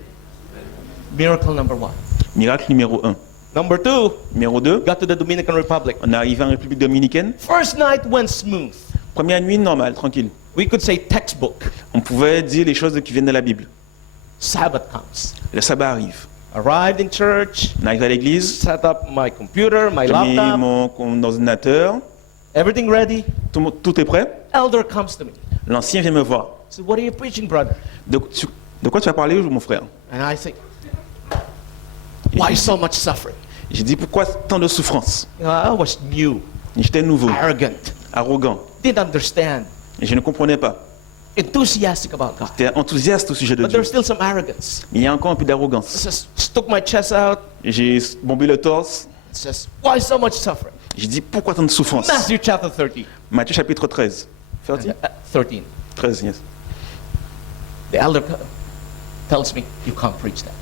Miracle number 1. Miracle numéro 1. Number 2, Numéro 2, got to the Dominican Republic. on est arrivé en République dominicaine. First night went smooth. Première nuit, normale, tranquille. We could say textbook. On pouvait dire les choses qui viennent de la Bible. Sabbath comes. Le sabbat arrive. Arrived in church, On arrive à l'église, set up my computer, my j'ai mis laptop, mon ordinateur, everything ready. tout est prêt. Elder comes to me. L'ancien vient me voir. Says, what are you preaching, brother? De quoi tu vas parler, mon frère? And I think, why so much suffering? J'ai dit, pourquoi tant de souffrance? I was new, J'étais nouveau, arrogant, arrogant, didn't understand, et je ne comprenais pas. enthusiastic about God. J'étais enthousiaste au sujet de But Dieu. there's still some arrogance. Mais il y a encore un peu It d'arrogance. says, stuck my chest out. Et j'ai bombé le torse. It says, why so much suffering? J'ai dit, pourquoi tant de souffrance? Matthew chapter 30. Matthieu chapitre 13. 13? 13. 13, yes. The elder tells me, you can't preach that.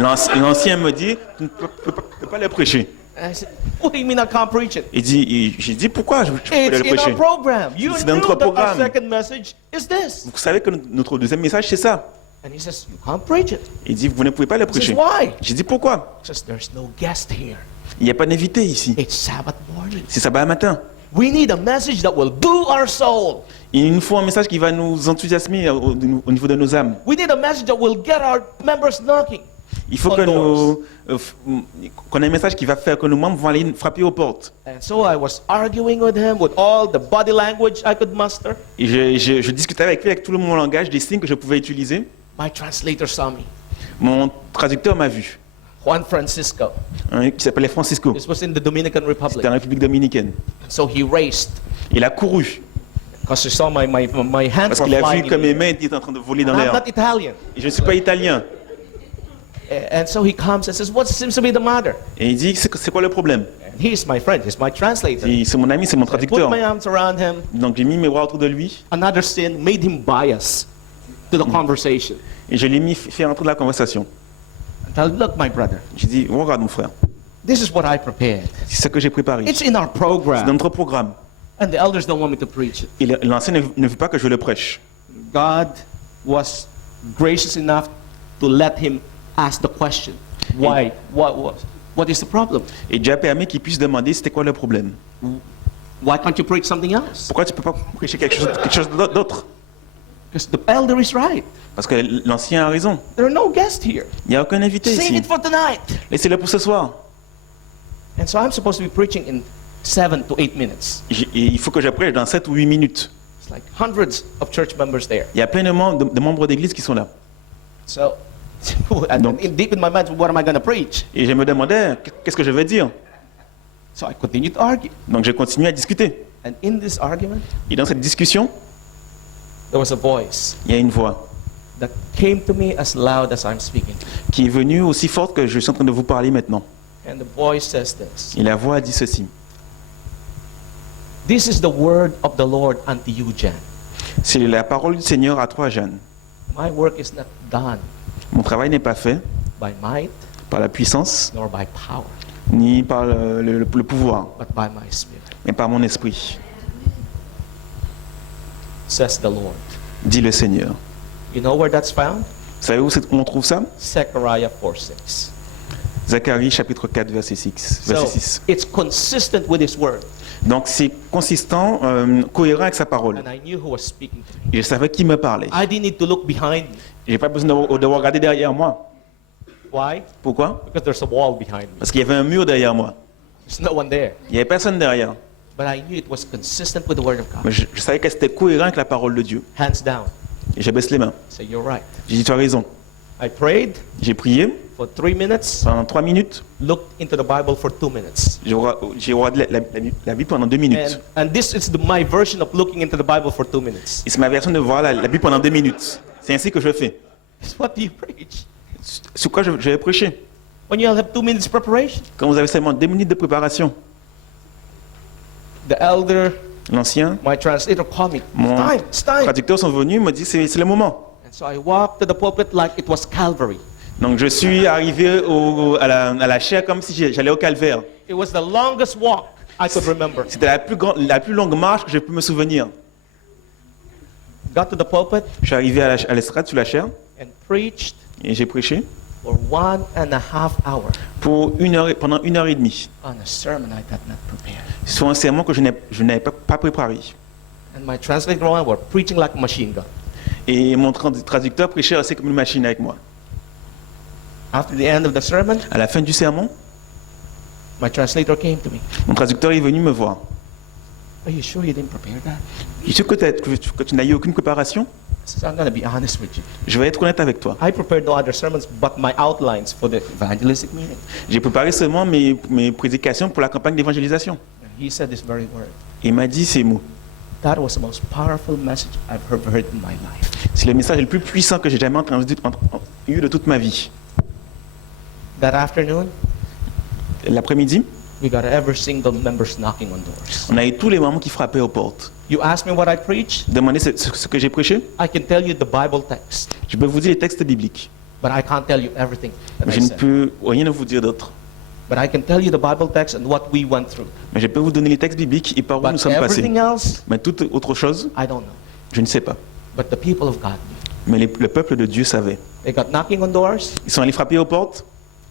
L'ancien me dit, tu ne peux pas le prêcher. And I said, what do you mean I can't preach it? J'ai dit, pourquoi je peux It's le in our prêcher? program. You C'est knew dans notre that our programme. second message is this. Vous savez que notre deuxième message, c'est ça. And he says, you can't preach it. Il dit, vous ne pouvez pas le He says, prêcher. why? J'ai dit, pourquoi? He says, there's no guest here. Il n'y a pas d'invité ici. It's Sabbath morning. C'est sabbat matin. We need a message that will do our soul. Il nous faut un message qui va nous enthousiasmer au niveau de nos âmes. We need a message that will get our members knocking. Il faut qu'on ait un message qui va faire que nos membres vont aller frapper aux portes. And so I was arguing with him with all the body language I could muster. Et je discutais avec lui avec tout le mon langage des signes que je pouvais utiliser. My translator saw me. Mon traducteur m'a vu, Juan Francisco. qui s'appelait Francisco. This was in the Dominican Republic. C'était en République dominicaine. So he raced Il a couru because he saw my hands parce were qu'il a flying. vu que in the mes air. mains étaient en train de voler dans And I'm l'air. not Italian. Et je ne suis pas italien. And so he comes and says, what seems to be the matter? Et il dit, c'est quoi le problème? And he's my friend. He's my translator. Et c'est mon ami, c'est mon I put traducteur. my arms around him. Donc j'ai mis mes bras autour de lui Another sin made him bias to the conversation. et je l'ai mis fait rentrer dans la conversation. I tell him, look, my brother, J'ai dit, regarde mon frère, this is what I prepared. c'est ce que j'ai préparé. It's in our C'est dans program. notre programme. And the elders don't want me to preach it. Et l'ancien ne veut pas que je le prêche. God was gracious enough to let him ask the question. Why? What is the problem? Et Dieu a permis qu'il puisse demander c'était quoi le problème. Why can't you preach something else? Pourquoi tu ne peux pas prêcher quelque chose d'autre? Because the elder is right. Parce que l'ancien a raison. There are no guests here. Il n'y a aucun invité Save ici. it for tonight. Laissez-le pour ce soir. And so I'm supposed to be preaching in 7 to 8 minutes. Et il faut que je prêche dans 7 ou 8 minutes. It's like hundreds of church members there. Il y a plein de membres d'église qui sont là. So, deep in my mind, what am I going to preach? Et je me demandais, qu'est-ce que je vais dire? So I continued to argue. Donc j'ai continué à discuter. And in this argument, Et dans cette discussion, there was a voice il y a une voix that came to me as loud as I'm speaking. qui est venue aussi forte que je suis en train de vous parler maintenant. And the voice says this. Et la voix a dit ceci. This is the word of the Lord unto you, Jan. C'est la parole du Seigneur à toi, Jeanne. My work is not done Mon travail n'est pas fait by might par la puissance, nor by power, ni par le pouvoir, but by my spirit, mais par mon esprit, says the Lord. dit le Seigneur. You know where that's found? Vous savez où on trouve ça? Zechariah 4:6. Zacharie chapitre 4 verset 6. So Verset 6. it's consistent with his word. Donc c'est consistant, cohérent avec sa parole. And I knew who was speaking to me. Et je savais qui me parlait. I didn't need to look behind me. J'ai pas besoin de regarder derrière moi. Why? Pourquoi? Because there's a wall behind me. Parce qu'il y avait un mur derrière moi. There's no one there. Il n'y avait personne derrière. But I knew it was consistent with the word of God. Mais je savais que c'était cohérent avec la parole de Dieu. Hands down. Et j'ai baissé les mains. Say, you're right. J'ai dit, tu as raison. I prayed J'ai prié for 3 minutes, pendant 3 minutes. looked into the Bible for 2 minutes. J'ai regardé la Bible pendant 2 minutes. And this is my version of looking into the Bible for 2 minutes. Et c'est ma version de voir la Bible pendant 2 minutes. C'est ainsi que je fais. What do you preach? Sur quoi je vais prêcher? When you have 2 minutes preparation. Quand vous avez seulement 2 minutes de préparation. The elder, L'ancien, my translator called me. mon It's time. traducteur sont venus, me dit c'est le moment. And so I walked to the pulpit like it was Calvary. Donc je suis arrivé à la chaire comme si j'allais au calvaire. It was the longest walk I could remember. C'était la plus longue marche que je peux me souvenir. Got to the pulpit Je suis arrivé à l'estrade sur la chaire and preached et j'ai prêché for 1.5 hours pour pendant 1h30 on a sermon I had not prepared. sur un sermon que je n'avais pas préparé. And my translator and I were preaching like a machine gun. Et mon traducteur prêchait assez comme une machine avec moi. After the end of the sermon, À la fin du sermon, my translator came to me. mon traducteur est venu me voir. Are you sure you didn't prepare that? Je suis sûr que tu n'as eu aucune préparation. I said, I'm going to be honest with you. Je vais être honnête avec toi. I prepared no other sermons but my outlines for the evangelistic meeting. J'ai préparé seulement mes prédications pour la campagne d'évangélisation. And he said this very word. Et il m'a dit ces mots. That was the most powerful message I've ever heard in my life. C'est le message le plus puissant que j'ai jamais eu de toute ma vie. That afternoon, L'après-midi, we got every single members knocking on doors. on a eu tous les mamans qui frappaient aux portes. You ask me what I preach, Demandez ce que j'ai prêché. I can tell you the Bible text, Je peux vous dire les textes bibliques. but I can't tell you everything that Mais I je ne said. peux rien vous dire d'autre. But I can tell you the Bible text and what we went through. Mais je peux vous donner les textes bibliques et par où nous But sommes passés. everything else, Mais toute autre chose, I don't know. je ne sais pas. But the people of God knew. Mais le peuple de Dieu savait. They got knocking on doors. Ils sont allés frapper aux portes.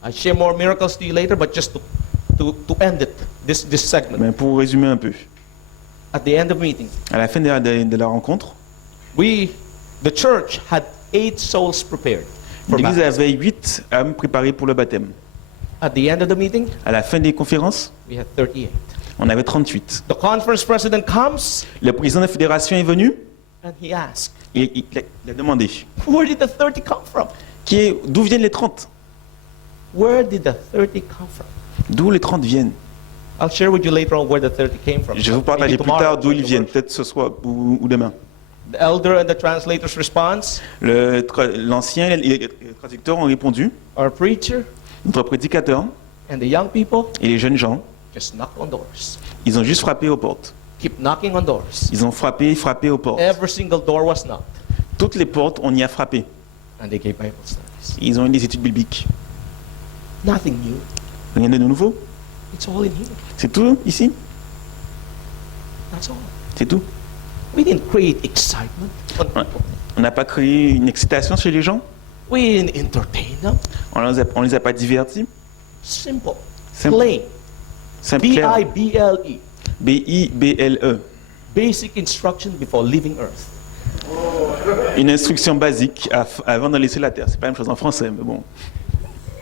I share more miracles to you later, but just to end it, this segment. Mais pour résumer un peu, At the end of meeting, à la fin de la rencontre, the church had 8 souls prepared for l'église baptism. avait 8 âmes préparées pour le baptême. At the end of the meeting, À la fin des conférences, we had 38. on avait 38. The conference president comes Le président de la fédération est venu and he asks, et il a demandé where did the 30 come from? d'où viennent les 30? Where did the 30 come from? D'où les 30 viennent? I'll share with you later on where the 30 came from. Je vais vous partager Maybe plus tomorrow tard d'où during ils the viennent, worship. peut-être ce soir ou demain. The elder and the translator's response, L'ancien et les traducteurs ont répondu, our preacher notre prédicateur and the young people et les jeunes gens, just knock on doors. ils ont juste frappé aux portes. Keep knocking on doors. Ils ont frappé aux portes. Every single door was knocked. Toutes les portes, on y a frappé. And they gave Bible studies. Ils ont eu des études bibliques. Nothing new. Rien de nouveau. It's all in here. C'est tout ici. That's all. C'est tout. We didn't create excitement on people. On n'a pas créé une excitation chez les gens? We didn't entertain them. On les a pas divertis? Simple. Simple. Plain. Simple, clair. B-I-B-L-E. B-I-B-L-E. Basic instruction before leaving earth. Une instruction basique avant de laisser la terre. C'est pas la même chose en français, mais bon.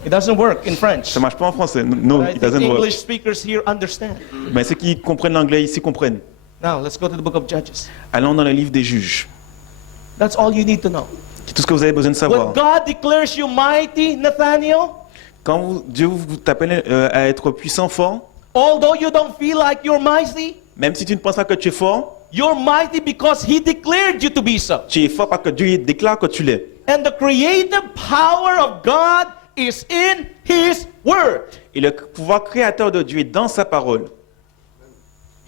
It doesn't work in French. Ça marche pas en français. No, But I it think doesn't work. English speakers here understand. Mais ceux qui comprennent l'anglais ici comprennent. Now, let's go to the book of Judges. Allons dans le livre des juges. That's all you need to know. C'est tout ce que vous avez besoin de savoir. When God declares you mighty, Nathaniel, Quand Dieu vous t'appelle à être puissant, fort, although you don't feel like you're mighty, même si tu ne penses pas que tu es fort, you're mighty because He declared you to be so. tu es fort parce que Dieu déclare que tu l'es. And the creative power of God is in His Word. Et le pouvoir créateur de Dieu est dans sa parole.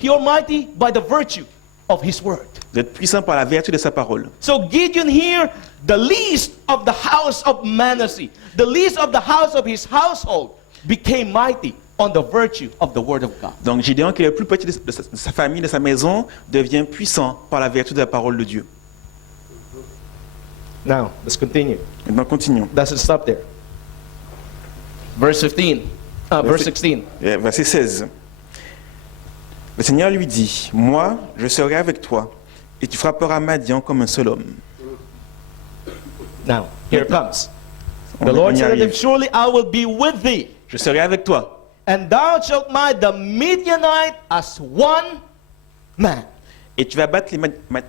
You're mighty by the virtue of His Word. Vous êtes puissant par la vertu de sa parole. So Gideon here, the least of the house of Manasseh, the least of the house of his household, became mighty on the virtue of the Word of God. Donc Gédéon, qui est le plus petit de sa famille, de sa maison, devient puissant par la vertu de la parole de Dieu. Now, let's continue. Maintenant, continuons. Doesn't stop there. Verse 15. Verse 16. Verset 16. Le Seigneur lui dit, « Moi, je serai avec toi, et tu frapperas Madian comme un seul homme. Now, here it comes. On The y Lord said unto him, arrive. surely I will be with thee, Je serai avec toi, and thou shalt smite the Midianite as one man. et tu vas battre les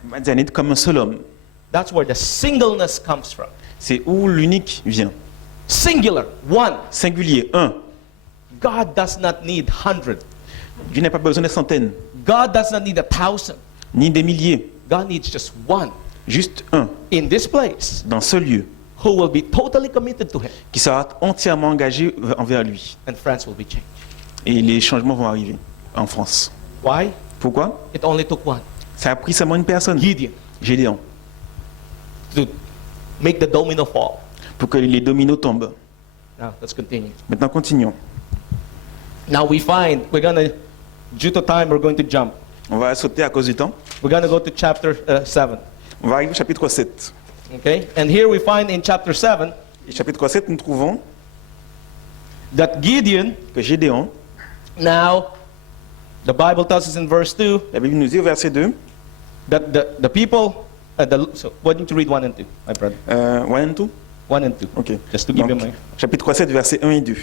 Madianites comme un seul homme. » That's where the singleness comes from. C'est où l'unique vient. Singular, one. Singulier, un. God does not need 100. Dieu n'a pas besoin des centaines, God does not need 1,000. ni des milliers. God needs just one Juste un, in this place dans ce lieu, who will be totally committed to Him, qui sera entièrement engagé envers lui. and France will be changed. Et les changements vont arriver en France. Why? Pourquoi? It only took one, Ça a pris seulement une personne, Gideon, Gédéon, to make the domino fall. pour que les dominos tombent. Now, let's continue. Maintenant, continuons. Now we find, due to time, we're going to jump. On va sauter à cause du temps. We're going to go to chapter 7. On va arriver au chapitre 7. Okay? And here we find in chapter 7 Et chapitre 7, nous trouvons that Gideon, que Gédéon, now, the Bible tells us in verse 2 la Bible nous dit au verset 2, that the people, so why don't you read 1 and 2, my brother? 1 and 2? 1 and 2. Ok. Just to give you Donc, my... chapitre 7, versets 1 et 2.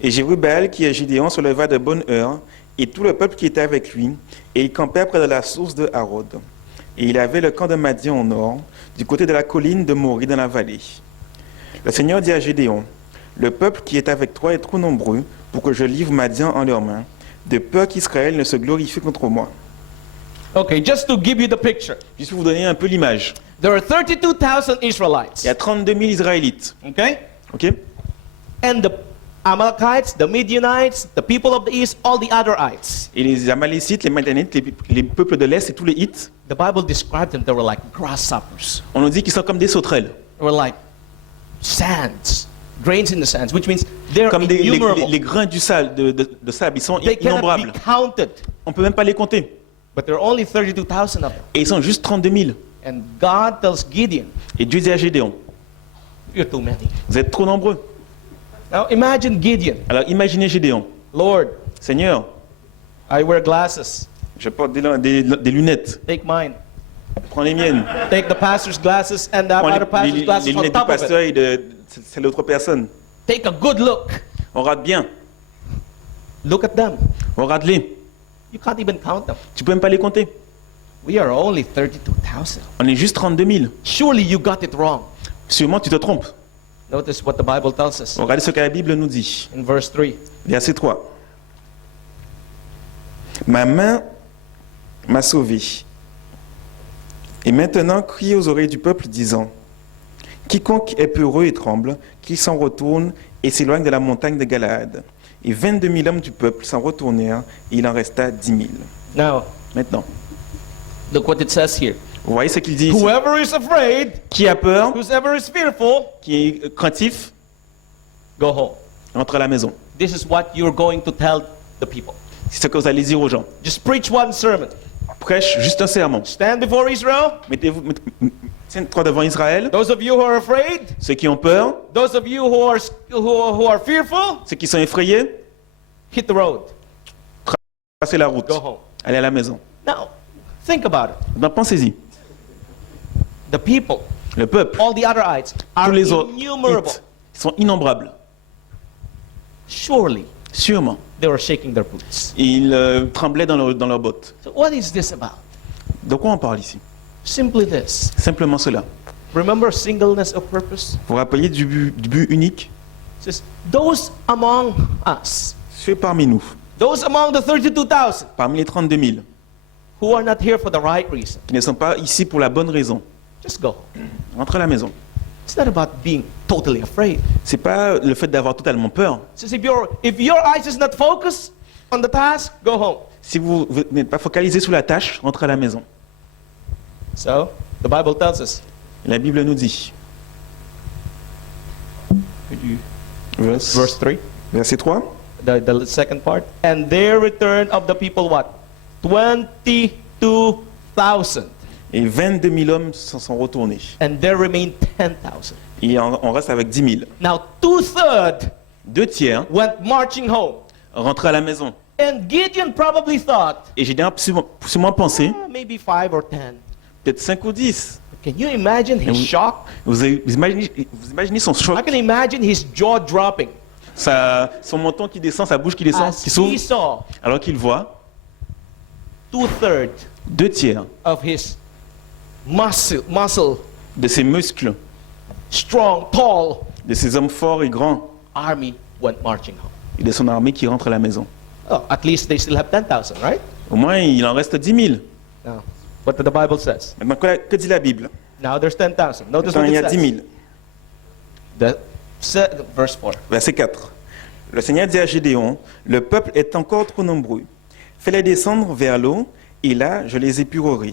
Et Jérubaal, qui est Gédéon, se leva de bonne heure, et tout le peuple qui était avec lui, et ils campèrent près de la source de Harod. Et il avait le camp de Madian au nord, du côté de la colline de Mori dans la vallée. Le Seigneur dit à Gédéon, le peuple qui est avec toi est trop nombreux pour que je livre Madian en leurs mains, de peur qu'Israël ne se glorifie contre moi. Okay, just to give you the picture. Juste pour vous donner un peu l'image. There are 32,000 Israelites. Il y a 32 000 Israélites. Okay? Ok? And the Amalekites, the Midianites, the people of the east, all the other ites. Et les Amalécites, les Madianites, les peuples de l'Est et tous les Hittes, The Bible described them, they were like grasshoppers. on nous dit qu'ils sont comme des sauterelles. They were like sands, grains in the sands, which means they're Comme innumerable. les grains du sable, de sable, ils sont They cannot innombrables. be counted. On ne peut même pas les compter. But there are only 32,000 of them. Et ils sont juste 32 000. And God tells Gideon, Et Dieu dit à Gédéon, you're too many. vous êtes trop nombreux. Now imagine Gideon. Alors imaginez Gédéon. Lord, Seigneur, I wear glasses. je porte des lunettes. Take mine. Prends les miennes. Take the pastor's glasses and the Prends other pastor's les glasses on lunettes du top of pasteur it. et de celle d'autre personne. Take a good look. On rate bien. Look at them. On rate-les. You can't even count them. Tu peux même pas les compter. We are only 32,000. On est juste 32 000. Surely you got it wrong. Sûrement tu te trompes. Notice what the Bible tells us Regardez ce que la Bible nous dit. in verse 3. Verset 3. Ma main m'a sauvé. Et maintenant, crie aux oreilles du peuple, disant, quiconque est peureux et tremble, qu'il s'en retourne et s'éloigne de la montagne de Galaad. Et 22 000 hommes du peuple s'en retournèrent, et il en resta 10 000. Now, Maintenant, look what it says here. vous voyez ce qu'il dit ici? Whoever is afraid, Qui a peur, whoever is fearful, qui est craintif, go home. rentre à la maison. This is what you're going to tell the people. C'est ce que vous allez dire aux gens. Just preach one sermon. Prêche juste un sermon. Stand before Israel. Tiens-toi devant Israël. Those of you who are afraid, Ceux qui ont peur, those of you who are fearful, ceux qui sont effrayés, hit the road. passez la route. Go home. Allez à la maison. Now, think about it. Maintenant, pensez-y. The people, Le peuple, all the other ites, are tous les autres, innumerable. ils sont innombrables. Surely, Sûrement. they were shaking their boots. Ils tremblaient dans leurs bottes. So what is this about? De quoi on parle ici? Simply this. Simplement cela. Remember singleness of purpose? Vous vous rappelez du but unique? It says, those among us, Ceux parmi nous, those among the 32,000 parmi les 32 000, who are not here for the right reason, qui ne sont pas ici pour la bonne raison, just go. rentrez à la maison. It's not about being totally afraid. C'est pas le fait d'avoir totalement peur. It says if your eyes is not focused on the task, go home. Si vous n'êtes pas focalisé sur la tâche, rentrez à la maison. So the Bible tells us. La Bible nous dit, Verse 3, verset 3, the second part. And their return of the people what? 22,000. et 22 000 hommes s'en sont retournés. And there remained 10,000. Et on reste avec 10 000. Now 2/3 Deux tiers went marching home. rentrent à la maison. And Gideon probably thought, Et j'ai sûrement pensé, maybe 5 or 10. peut-être 5 ou 10. Can you imagine his shock? Vous imaginez son choc, I can imagine his jaw dropping son menton qui descend, sa bouche qui descend, as qui he s'ouvre, saw alors qu'il voit 2/3 deux tiers of his muscle, de ses muscles, strong, tall de ses hommes forts et grands, army went marching home. et de son armée qui rentre à la maison. Oh, at least they still have 10,000, right? Au moins, il en reste 10 000. Now, what the Bible says. Maintenant, que dit la Bible? Now there's 10,000. Notice Maintenant, what il y it a 10 says. 000. Verse 4. Verset 4. Le Seigneur dit à Gédéon, le peuple est encore trop nombreux. Fais-les descendre vers l'eau, et là, je les épurerai.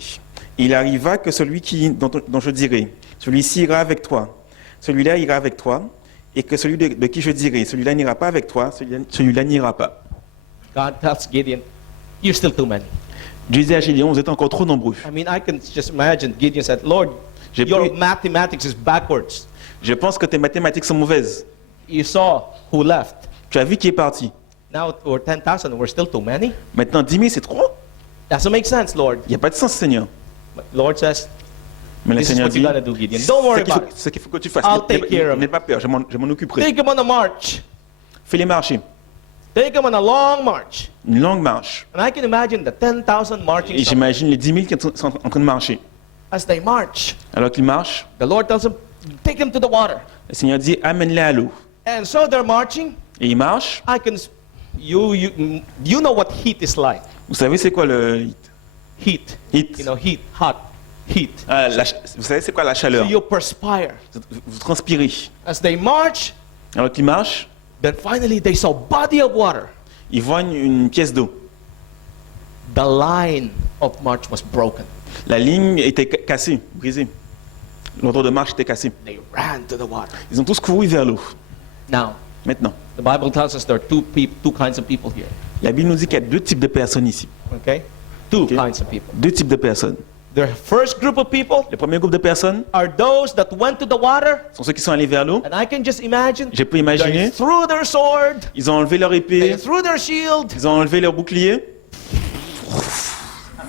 Il arriva que celui dont je dirai, celui-ci ira avec toi, celui-là ira avec toi, et que celui de qui je dirai, celui-là n'ira pas avec toi, celui-là n'ira pas. God tells Gideon, you're still too many. Dieu dit à Gédéon, vous êtes encore trop nombreux. I mean, I can just imagine Gideon said, Lord, J'ai your pris- mathematics is backwards. Je pense que tes mathématiques sont mauvaises. You saw who left. Tu as vu qui est parti. Now we're 10,000, we're still too many. Maintenant, 10 000, c'est trop. Doesn't make sense, Lord. Il n'y a pas de sens, Seigneur. But Lord says, Mais le this is Seigneur what you dit, gotta do, Gideon. Don't worry about it. ce qu'il faut que tu fasses. I'll take care of N'aie it. pas peur, je m'en occuperai. Take him on a march. Fais-les marcher. Take him on a long march. Une longue marche. And I can imagine the 10,000 marching Et j'imagine les 10 000 qui sont en train de marcher. as they march. Alors qu'ils marchent, The Lord tells him, take him to the water. le Seigneur dit, amène-les à l'eau. And so they're marching. Et ils marchent. I can, you know what heat is like. Vous savez c'est quoi le Heat. heat? You know, heat, hot, heat. Ah, vous savez c'est quoi la So chaleur? you perspire. Vous transpirez. As they march, Alors qu'ils marchent, then finally they saw body of water. ils voient une pièce d'eau. The line of march was broken. La ligne était cassée, brisée. L'ordre de marche était cassé. They ran to the water. Ils ont tous couru vers l'eau. Now, Maintenant, the Bible tells us there are two kinds of people here. la Bible nous dit qu'il y a deux types de personnes ici. Okay? Two Okay. kinds of people. Deux types de personnes. The first group of people Le premier groupe de personnes are those that went to the water, sont ceux qui sont allés vers l'eau. and I can just imagine Je peux they imaginer, threw their sword, ils ont enlevé leur they épée, threw their shield ils ont enlevé leur bouclier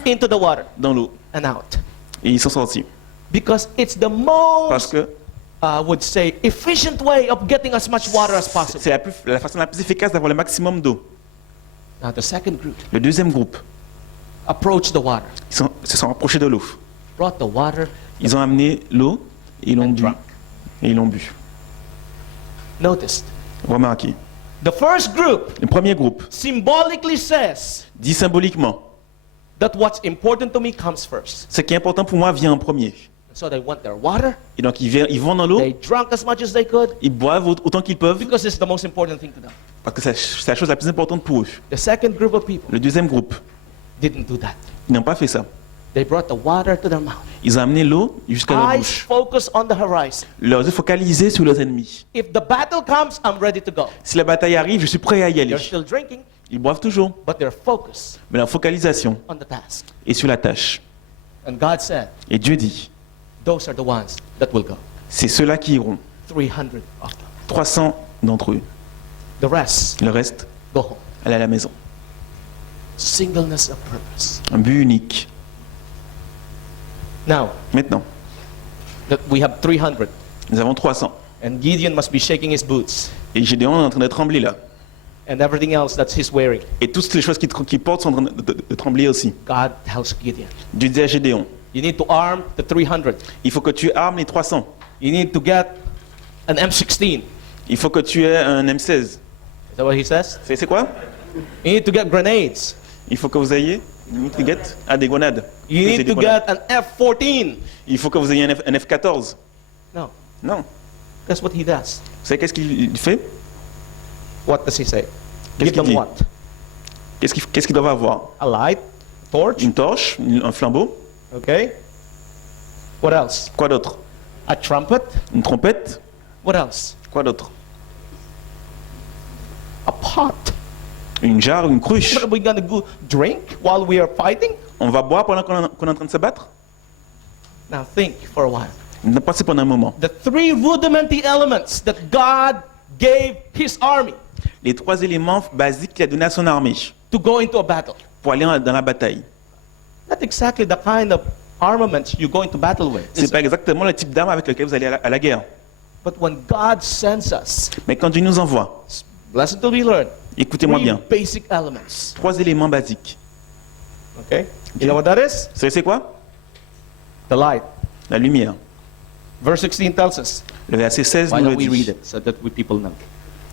into the water dans l'eau. and out. Et ils sont sortis. Because it's the Parce most, que I would say, efficient way of getting as much water as possible. c'est la façon la plus efficace d'avoir le maximum d'eau. Now, the second group Le deuxième groupe, approached the water, se sont rapprochés de l'eau. brought the water, Ils ont amené l'eau et ils l'ont and bu. drank. Et ils l'ont bu. Noticed. Remarquez. The first group Le premier groupe symbolically says dit symboliquement, that what's important to me comes first. ce qui est important pour moi vient en premier. So they want their water, Et donc ils vont dans l'eau, they drank as much as they could, ils boivent autant qu'ils peuvent, because it's the most important thing to them. parce que c'est la chose la plus importante pour eux. The second group of people Le deuxième groupe, didn't do that. ils n'ont pas fait ça. They brought the water to their mouth. Ils ont amené l'eau jusqu'à leur Eyes bouche. focus on the horizon. Leurs yeux focalisés sur leurs ennemis. If the battle comes, I'm ready to go. Si la bataille arrive, je suis prêt à y aller. They're still drinking, Ils boivent toujours, but they're focused mais leur focalisation on the task. est sur la tâche. And God said, Et Dieu dit, those are the ones that will go. C'est ceux-là qui iront. 300 of them. 300 d'entre eux. The rest Le reste, go home. aller à la maison. Singleness of purpose. Un but unique. Now, Maintenant, that we have 300, nous avons 300. and Gideon must be shaking his boots, Et Gédéon est en train de trembler là. and everything else that he's wearing. Et toutes les choses qu'il porte sont en train de trembler aussi. God tells Gideon, Dieu dit à Gédéon, you need to arm the 300. il faut que tu armes les 300. You need to get an M16. Il faut que tu aies un M16. Is that what he says? C'est quoi? You need to get grenades. Il faut que vous ayez des grenades. You C'est need des to grenades. get an F-14. Il faut que vous ayez un F-14. No, Non. that's what he does. Vous savez qu'est-ce qu'il fait? What does he say? Qu'est-ce Give qu'il them dit? what? Qu'est-ce qu'ils doivent avoir? A light, torch. Une torche, un flambeau. Okay. What else? Quoi d'autre? A trumpet. Une trompette. What else? Quoi d'autre? A pot. Une jarre, une cruche. What are we gonna go drink while we are fighting? On va boire pendant qu'on est en train de se battre? Now think for a while. Passez pendant un moment. The three rudimentary elements that God gave His army Les 3 éléments basiques qu'il a donnés à son armée to go into a battle. pour aller dans la bataille. Not exactly the kind of armaments you go into battle with. C'est pas exactement le type d'arme avec lequel vous allez à la guerre. But when God sends us, Mais quand Dieu nous envoie, blessed to be learned, écoutez-moi three bien, basic elements. 3 éléments basiques. Okay? You know what that is? Vous savez c'est quoi? The light. La lumière. Verse 16 tells us. Le verset 16 Why nous don't le we read dit. it so that we people know?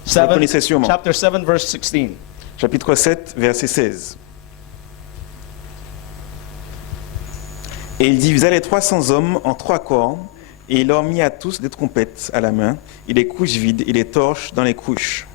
Vous le connaissez sûrement. Chapter 7, verse 16. Chapitre 7, verset 16. Et il divisa les 300 hommes en 3 corps, et il leur mit à tous des trompettes à la main, et des couches vides, et des torches dans les couches.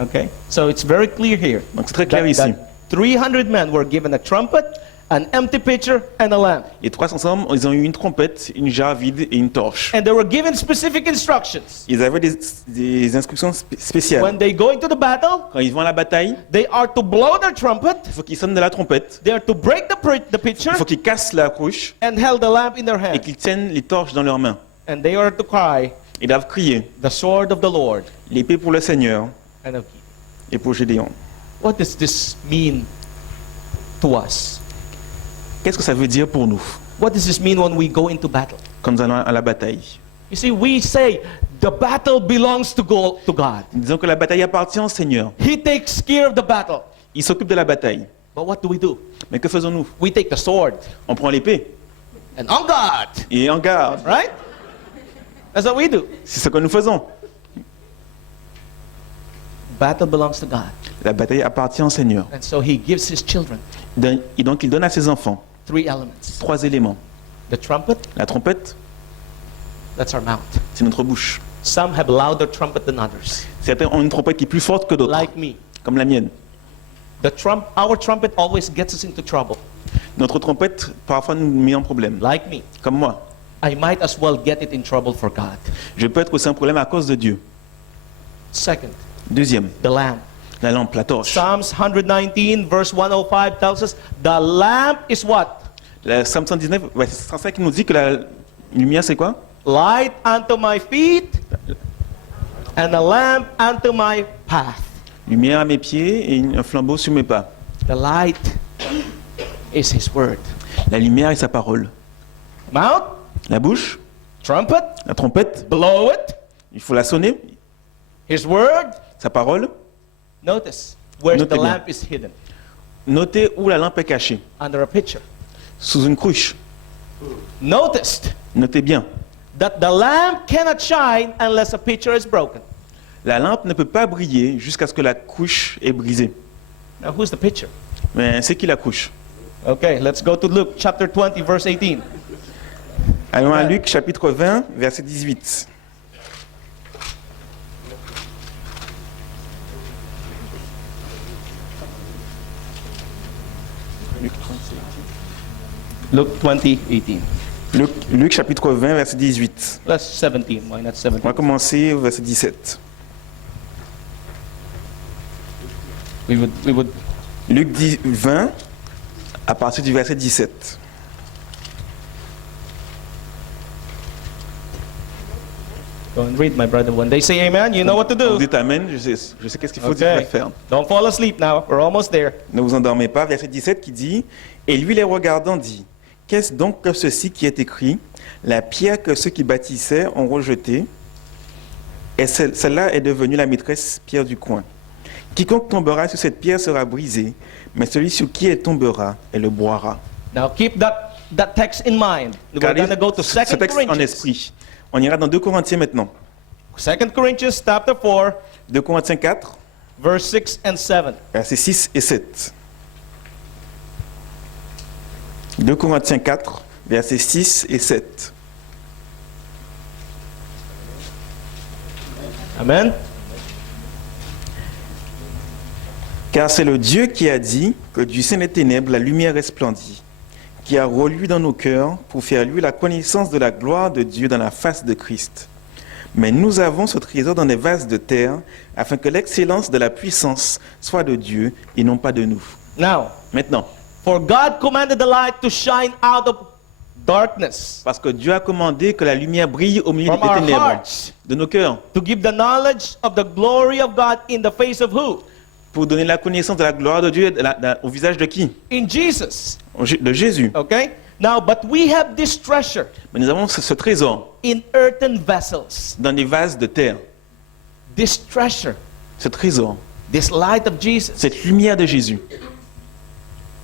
Okay? So it's very clear here. Donc c'est très clair That, ici. that 300 men were given a trumpet, an empty pitcher, and a lamp. Les 300 hommes, ils ont eu une trompette, une jarre vide et une torche. And they were given specific instructions. Ils avaient des instructions spéciales. When they go into the battle, Quand ils vont à la bataille, they are to blow their trumpet, il faut qu'ils sonnent de la trompette, they are to break the pitcher, il faut qu'ils cassent la couche, and held the lamp in their et hand. qu'ils tiennent les torches dans leurs mains. And they are to cry, Ils doivent crier, the sword of the Lord l'épée pour le Seigneur and of Gideon. et pour Gédéon. What does this mean to us? Qu'est-ce que ça veut dire pour nous, What does this mean when we go into battle? quand nous allons à la bataille? You see, we say the battle belongs to God. Disons que la bataille appartient au Seigneur. He takes care of the battle. Il s'occupe de la bataille. But what do? Mais que faisons-nous? We take the sword On prend l'épée and on guard, et en garde. right? That's what we do. C'est ce que nous faisons. Battle belongs to God. La bataille appartient au Seigneur. And so He gives His children Et donc il donne à ses enfants 3 elements. 3 éléments. The trumpet, La trompette, that's our mouth. c'est notre bouche. Some have louder trumpet than others, Certains ont une trompette qui est plus forte que d'autres, like me. comme la mienne. Our trumpet always gets us into trouble, Notre trompette, parfois, nous met en problème, like me. comme moi. I might as well get it in trouble for God. Je peux être aussi un problème à cause de Dieu. Second, Deuxième, the lamp. la lampe, la torche. Psalms 119, verse 105 tells us the lamp is what? La Psalm 119, verset 105 nous dit que la lumière, c'est quoi? Light unto my feet and a lamp unto my path. Lumière à mes pieds et un flambeau sur mes pas. The light is His word. La lumière est sa parole. Mouth, La bouche, trumpet, la trompette, blow it. il faut la sonner. His word. Sa parole. Notice where Notez the bien. lamp is hidden. Notez où la lampe est cachée. Under a pitcher. Sous une cruche. Noticed Notez bien. that the lamp cannot shine unless a pitcher is broken. La lampe ne peut pas briller jusqu'à ce que la couche est brisée. Now who's the pitcher? Mais c'est qui la couche? Okay, let's go to Luke chapter 20, verse 18. Allons à Luc chapitre 20, verset 18. Luke 20, 18. Luc chapitre 20, verset 18. Let's 17. Why not On 17? va commencer au verset 17. We would. Luc 20, à partir du verset 17. Go and read, my brother. When they say amen, you know what to Vous do. dites Amen, je sais qu'est-ce qu'il faut dire pour le Okay. faire. Don't fall asleep now. We're almost there. Ne vous endormez pas. Verset 17 qui dit, « Et lui les regardant dit, qu'est-ce donc que ceci qui est écrit? La pierre que ceux qui bâtissaient ont rejetée, et celle-là est devenue la maîtresse pierre du coin. Quiconque tombera sur cette pierre sera brisé, mais celui sur qui elle tombera, elle le broiera. » Now keep that text in mind. We're Gardez going to go to ce 2 texte en Corinthians. esprit. On ira dans 2 Corinthiens maintenant. 2 Corinthians chapter 4, 2 Corinthiens 4, verse 6 and 7. versets 6 et 7. 2 Corinthiens 4, versets 6 et 7. Amen. Car c'est le Dieu qui a dit que du sein des ténèbres la lumière resplendit, qui a relu dans nos cœurs pour faire lui la connaissance de la gloire de Dieu dans la face de Christ. Mais nous avons ce trésor dans des vases de terre, afin que l'excellence de la puissance soit de Dieu et non pas de nous. Now, Maintenant, for God commanded the light to shine out of darkness parce que Dieu a commandé que la lumière brille au milieu from des our ténèbres hearts de nos cœurs, to give the knowledge of the glory of God in the face of who? pour donner la connaissance de la gloire de Dieu au visage de qui? In Jesus. De Jésus. Okay? Now, but we have this treasure Mais nous avons ce trésor in earthen vessels. dans des vases de terre. This treasure, Ce trésor, this light of Jesus, cette lumière de Jésus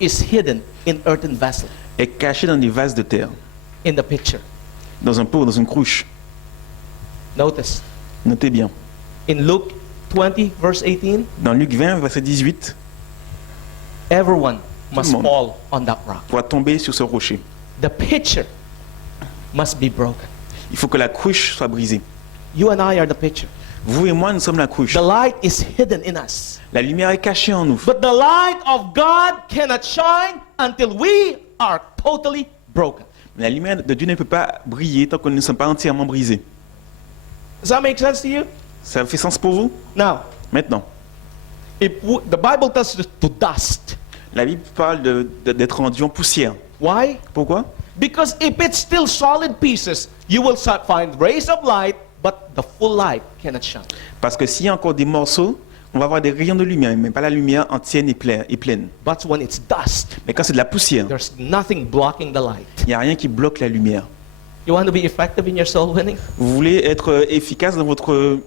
is hidden in earthen vessels est cachée dans des vases de terre, in the picture. dans un pot, dans une cruche. Notice, Notez bien. in Luke 20, verse 18, Dans Luc 20, verset 18, everyone must le monde. fall on that rock. pour tomber sur ce rocher. The pitcher must be broken. Il faut que la cruche soit brisée. You and I are the pitcher. Vous et moi, nous sommes la cruche. The light is hidden in us. La lumière est cachée en nous. But the light of God cannot shine until we are totally broken. La lumière de Dieu ne peut pas briller tant que nous ne sommes pas entièrement brisés. Does that make sense to you? Ça fait sens pour vous? Now, Maintenant, the Bible tells us to dust. la Bible parle d'être rendu en poussière. Why? Pourquoi? Because if it's still solid pieces, you will find rays of light, but the full light cannot shine. Parce que s'il y a encore des morceaux, on va avoir des rayons de lumière, mais pas la lumière entière et pleine. But when it's dust, Mais quand c'est de la poussière, there's nothing blocking the light. il n'y a rien qui bloque la lumière. You want to be effective in your soul winning? Vous voulez être efficace dans votre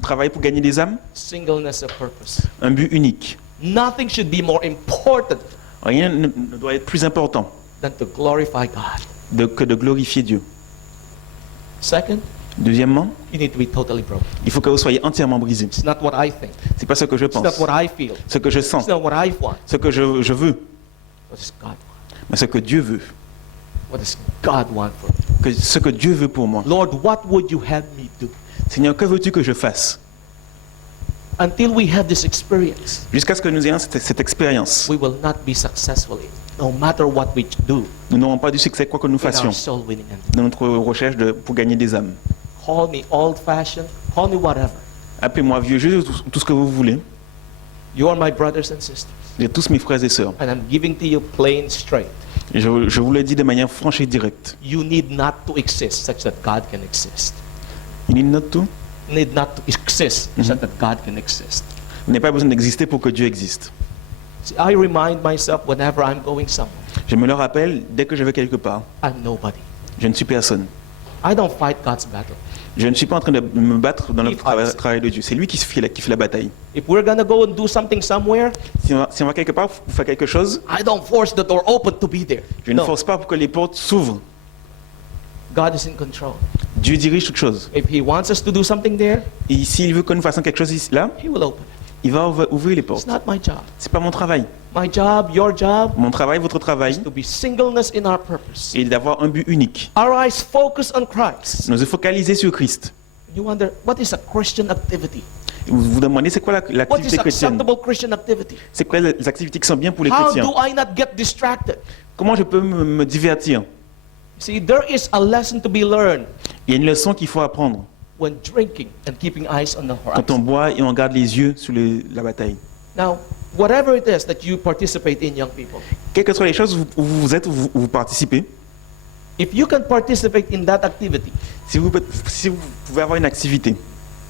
travail pour gagner des âmes? Singleness of purpose. Un but unique. Nothing should be more important Rien ne doit être plus important than to glorify God. que de glorifier Dieu. Second, Deuxièmement, you need to be totally broken. il faut que vous soyez entièrement brisé. It's not what I think. C'est pas ce que je It's pense, not what I feel. ce que je sens, It's not what I want. ce que je veux, What does God want? mais ce que Dieu veut, What does God want for me? ce que Dieu veut pour moi. Lord, what would you have me do? Seigneur, que veux-tu que je fasse? Until we have this experience, Jusqu'à ce que nous ayons cette expérience, we will not be successful in no matter what we do nous n'aurons pas du succès quoi que nous in fassions our soul winning endeavor. dans notre recherche pour gagner des âmes. Call me old-fashioned, call me whatever. Appelez-moi vieux jeu, tout ce que vous voulez. You are my brothers and sisters, Vous êtes tous mes frères et sœurs. and I'm giving to you plain straight. Et je vous le dis de manière franche et directe. You need not to exist such that God can exist. Il need not to. You need not to exist such that God can exist. Vous n'avez pas besoin d'exister pour que Dieu existe. See, I remind myself whenever I'm going somewhere, Je me le rappelle dès que je vais quelque part. I'm nobody. Je ne suis personne. I don't fight God's battle. Je ne suis pas en train de me battre dans le If I say- travail de Dieu. C'est lui qui fait la bataille. If we're gonna go and do something somewhere, Si on va quelque part pour faire quelque chose, I don't force the door open to be there. je ne No, force pas pour que les portes s'ouvrent. God is in control. Dieu dirige toute chose. If He wants us to do something there, Et s'il veut que nous fassions quelque chose ici, là, He will open it. il va ouvrir les It's portes. not my job. C'est pas mon travail. My job, your job, Mon travail, votre travail, to be singleness in our purpose. est d'avoir un but unique. Our eyes focus on Christ. Nous nous focaliser sur Christ. You wonder, what is a Christian activity? Vous vous demandez c'est quoi What is l'activité chrétienne? acceptable Christian activity? C'est quoi les activités qui sont bien pour les How chrétiens? do I not get distracted? Comment je peux me divertir? See, there is a lesson to be learned Il y a une leçon qu'il faut apprendre when drinking and keeping eyes on the quand on horizon. boit et on garde les yeux sur la bataille. Now, whatever it is that you participate in, young people, Quelles que soient les choses où vous êtes, où vous participez, If you can participate in that activity Si vous pouvez avoir une activité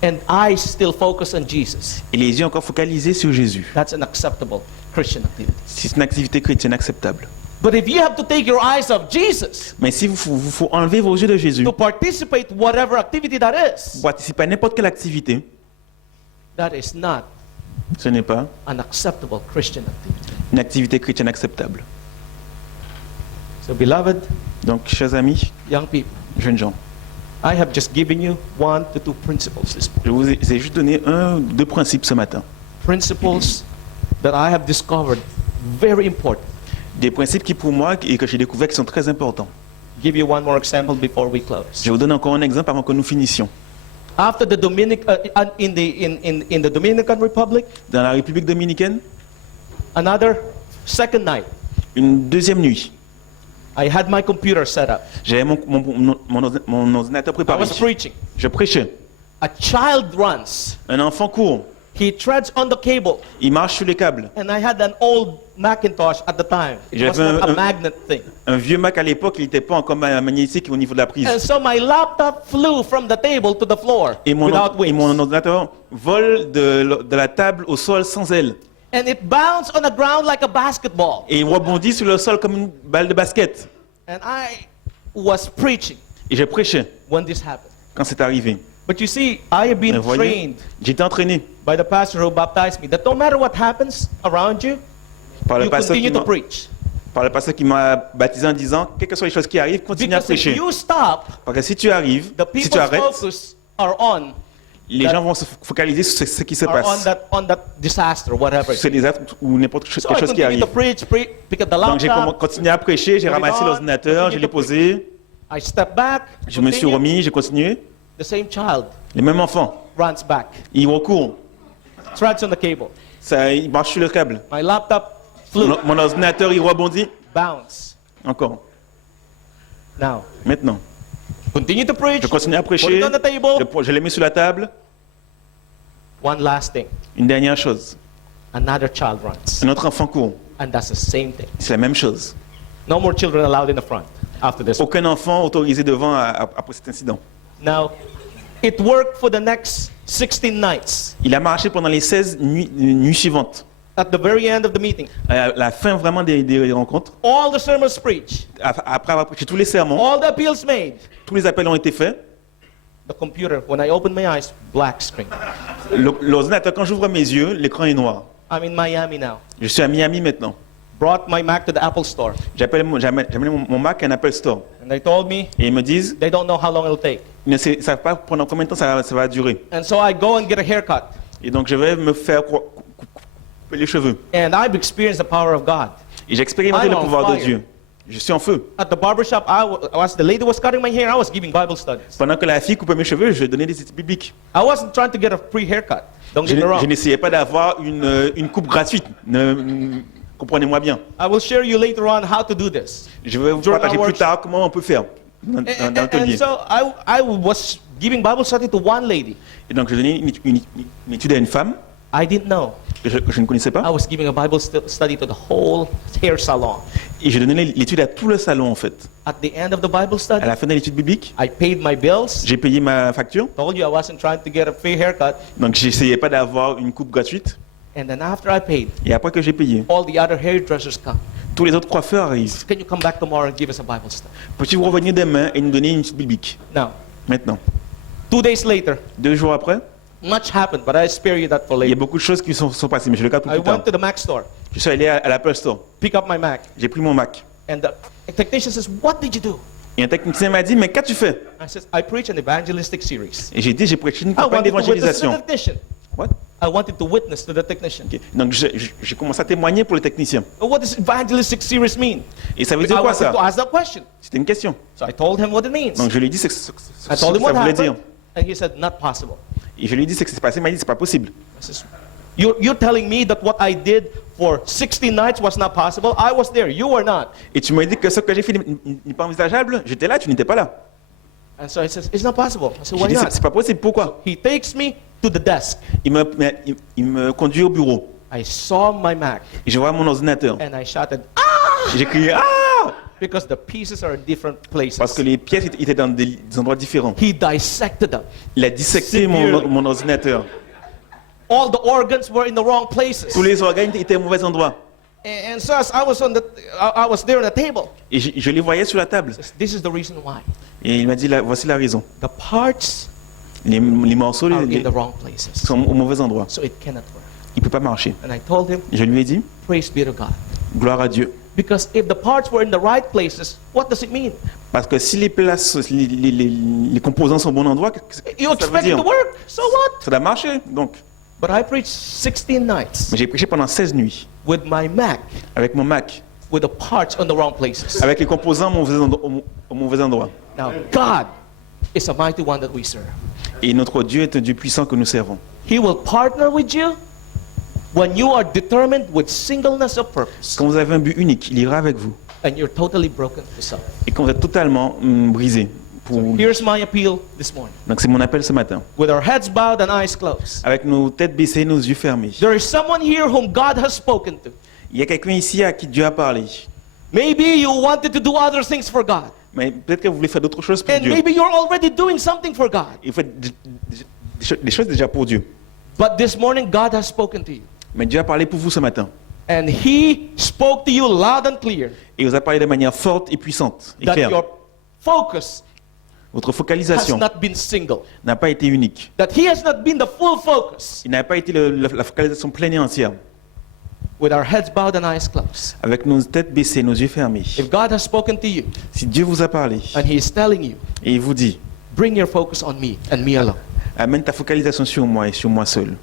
and eyes still focus on Jesus, et les yeux encore focalisés sur Jésus, that's an acceptable Christian activity. c'est une activité chrétienne acceptable. But if you have to take your eyes off Jesus Mais si vous faut enlever vos yeux de Jésus to participate whatever activity that is, pour participer à n'importe quelle activité, that is not ce n'est pas an acceptable Christian activity. une activité chrétienne acceptable. So beloved, Donc, chers amis, young people, jeunes gens, I have just given you 1 to 2 principles this morning. je vous ai juste donné deux principes ce matin. Principles that I have discovered very important. Des principes qui pour moi et que j'ai découvert qui sont très importants. Give you one more example before we close. Je vous donne encore un exemple avant que nous finissions. After the in the Dominican Republic, Dans la République dominicaine, another second night, une deuxième nuit, I had my computer set up. j'avais mon ordinateur I préparé. was preaching. Je prêchais. A child runs. Un enfant court, He treads on the cable. il marche sur les câbles. And I had an old Macintosh at the time. It was J'avais not a un- magnet thing. Un vieux Mac à l'époque, il n'était pas encore magnétique au niveau de la prise. And so my laptop flew from the table to the floor Et mon without wings. ordinateur vole de la table au sol sans aile. And it bounced on the ground like a basketball. Et il rebondit sur le sol comme une balle de basket. And I was preaching Et je prêchais when this happened. quand c'est arrivé. But you see, I have been Mais voyez, trained j'étais entraîné by the pastor who baptized me that no matter what happens around you, par le you pasteur continue qui to m'a- preach. par le pasteur qui m'a baptisé en disant, quelles que soient les choses qui arrivent, continue à Because if prêcher. you stop, Parce que si tu arrives, the si tu people's arrêtes, focus are on les gens vont se focaliser sur ce qui se are passe. on that disaster, whatever. Sur les actes ou n'importe So quelle I chose qui continue arrive. to preach, pick up the Donc j'ai laptop, continué à prêcher, j'ai Put it ramassé on, l'ordinateur, je continue l'ai to posé, I step back, je me suis continue. remis, j'ai continué. The same child Les mêmes enfants, runs back, ils recourent, treads on the cable. ça, ils marchent sur le câble. My laptop flew, Mon ordinateur, il rebondit. bounce. Encore. Now, Maintenant, continue to preach, je continue à put prêcher, it on the table. je l'ai mis sur la table. One last thing, Une dernière chose, another child runs. un autre enfant court. And that's the same thing. C'est la même chose. No more children allowed in the front after this. Aucun enfant autorisé devant après cet incident. Now, it worked for the next 16 nights. Il a marché pendant les 16 nuits suivantes. At the very end of the meeting, À la fin vraiment des rencontres, all the sermons preached, après avoir prêché tous les sermons, all the appeals made, tous les appels ont été faits. the computer, when I opened my eyes, black screen. L'ordinateur, quand j'ouvre mes yeux, l'écran est noir. I'm in Miami now. Je suis à Miami maintenant. Brought my Mac to the Apple store. J'amène mon Mac à un Apple Store. And they told me Et ils me disent, they don't know how long it'll take. ils ne savent pas pendant combien de temps ça va durer. And so I go and get a haircut. Et donc je vais me faire couper les cheveux. And I've experienced the power of God. Et j'ai expérimenté I'm le on pouvoir de fire. Dieu. Je suis en feu. At the barbershop, as the lady was cutting my hair, I was giving Bible studies. Pendant que la fille coupait mes cheveux, je donnais des études bibliques. I wasn't trying to get a free haircut. Don't Je get me je wrong. n'essayais pas d'avoir une coupe gratuite. Comprenez-moi bien. I will share you later on how to do this. Je vais vous During partager our plus workshop. tard comment on peut faire dans And l'atelier. so I was giving Bible study to one lady. Et donc je donnais une étude à une femme I didn't know. que je ne connaissais I pas. was giving a Bible study to the whole hair salon. Et je donnais l'étude à tout le salon en fait. At the end of the Bible À study, la fin de l'étude biblique, I paid my bills. j'ai payé ma facture. Told you I wasn't trying to get a free haircut. Donc j'essayais pas d'avoir une coupe gratuite. And then after I paid, Et après que j'ai payé, all the other hairdressers come. tous les autres coiffeurs arrivent. Can you come back tomorrow and give us a Bible study? Peux-tu vous revenir demain et nous donner une étude biblique? Now, Maintenant. 2 days later, 2 jours après, much happened, but I spare you that for il y a later. beaucoup de choses qui sont passées, mais je le garde pour I plus tard. went to the Mac store, Je suis allé à l'Apple Store. pick up my Mac, J'ai pris mon Mac. and the technician says, "What did you do?" Et un technicien m'a dit, mais qu'as-tu fait? I says, "I preach an evangelistic series." Et j'ai dit, j'ai prêché une I campagne wanted to witness to the d'évangélisation. technician. What? I wanted to witness to the technician. Ok. Donc j'ai commencé à témoigner pour le technicien. What does evangelistic series mean? Et ça veut I dire quoi wanted ça? to ask that question. C'était une question. So I told him what it means. Donc je lui ai dit ce que I told him ça what voulait dire. happened, and he said, "Not possible." Et je lui ai dit ce qui s'est passé. Il m'a dit, c'est pas possible. I says, You're telling me that what I did for 60 nights was not possible? I was there. You were not. Et tu m'as dit que ce que j'ai fait n'est pas envisageable. J'étais là, tu n'étais pas là. And so he says, "It's not possible." I said, J'ai "Why dit, not?" c'est pas possible. Pourquoi? He takes me to the desk. Il me conduit au bureau. I saw my Mac Et je vois mon ordinateur. and I shouted, J'ai crié, ah! Because the pieces are in different places. Parce que les pièces étaient dans des endroits différents. He dissected them. Il a dissecté Severely. mon ordinateur. All the organs were in the wrong places. Tous les organes étaient au mauvais endroit. And so as I was there on the table. Et je les voyais sur la table. This is the reason why. Et il m'a dit, voici la raison. The parts Les morceaux are in the wrong places. sont au mauvais endroit. So it cannot work. Il ne peut pas marcher. And I told him, Je lui ai dit, praise be to God. gloire à Dieu. Because if the parts were in the right places, what does it mean? Parce que si les places, les composants sont au bon endroit, qu'est-ce que You ça veut expect it dire? to work, so what? Ça doit marcher. Donc, But I preached 16 nights mais j'ai prêché pendant 16 nuits with my Mac, avec mon Mac, with the parts on the wrong places. avec les composants au mauvais endroit. Now, God is a mighty one that we serve. Et notre Dieu est un Dieu puissant que nous servons. He will partner with you when you are determined with singleness of purpose Quand vous avez un but unique, il ira avec vous. and you're totally broken to self. Et quand vous êtes totalement brisé. Here's my appeal this morning. Donc c'est mon appel ce matin. With our heads bowed and eyes closed. Avec nos têtes baissées, nos yeux fermés. There is someone here whom God has spoken to. Il y a quelqu'un ici à qui Dieu a parlé. Maybe you wanted to do other things for God. Mais peut-être que vous voulez faire d'autres choses pour And Dieu. maybe you're already doing something for God. Et vous faites des choses déjà pour Dieu. But this morning, God has spoken to you. Mais Dieu a parlé pour vous ce matin. And He spoke to you loud and clear Et il vous a parlé de manière forte et puissante et that claire. your focus Votre has focalisation not been single. n'a pas été unique. That He has not been the full focus. Il n'a pas été la focalisation pleine et entière. With our heads bowed and eyes closed. Avec nos têtes baissées, nos yeux fermés. If God has spoken to you Si Dieu vous a parlé and He is telling you, et il vous dit, bring your focus on me and me alone. amène ta focalisation sur moi et sur moi seul.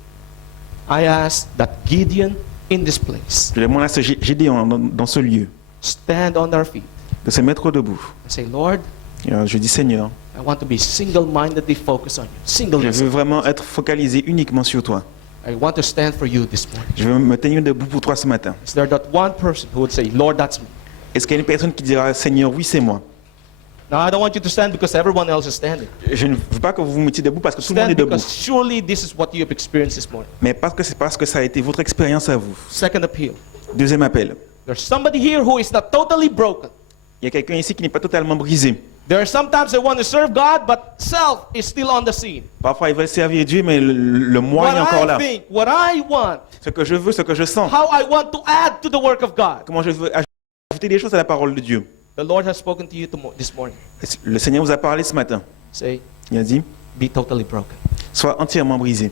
I ask that Gideon in this place Je demande à ce Gédéon dans ce lieu stand on their feet de se mettre debout. and say, Lord, Et je dis, Seigneur, I want to be single-mindedly focused on you. je Singleness. veux vraiment être focalisé uniquement sur toi. I want to stand for you this morning. Je veux me tenir debout pour toi ce matin. Is there that one person who would say, Lord, that's me? Est-ce qu'il y a une personne qui dira, Seigneur, oui, c'est moi? Now, I don't want you to stand because everyone else is standing. Je ne veux pas que vous vous mettiez debout parce que tout le monde est Stand debout. because surely this is what you have experienced this morning. Mais c'est parce que ça a été votre expérience à vous. Second appeal. Deuxième appel. There's somebody here who is not totally broken. Il y a quelqu'un ici qui n'est pas totalement brisé. There are sometimes they want to serve God, but self is still on the scene. Parfois, ils veulent servir Dieu, mais le moi est encore What là. I think, what I want, Ce que je veux, ce que je sens. how I want to add to the work of God. Comment je veux ajouter des choses à la parole de Dieu. The Lord has spoken to you this morning. Le Seigneur vous a parlé ce matin. Say, Il a dit, be totally broken. sois entièrement brisé.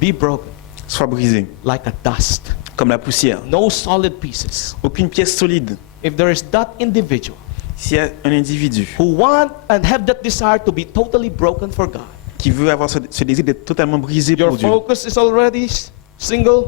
Be broken Sois brisé, like a dust. comme la poussière. No solid pieces. Aucune pièce solide. If there is that individual S'il y a un individu who want and have that desire to be totally broken for God, qui veut avoir ce désir d'être totalement brisé your pour Dieu, focus is already single,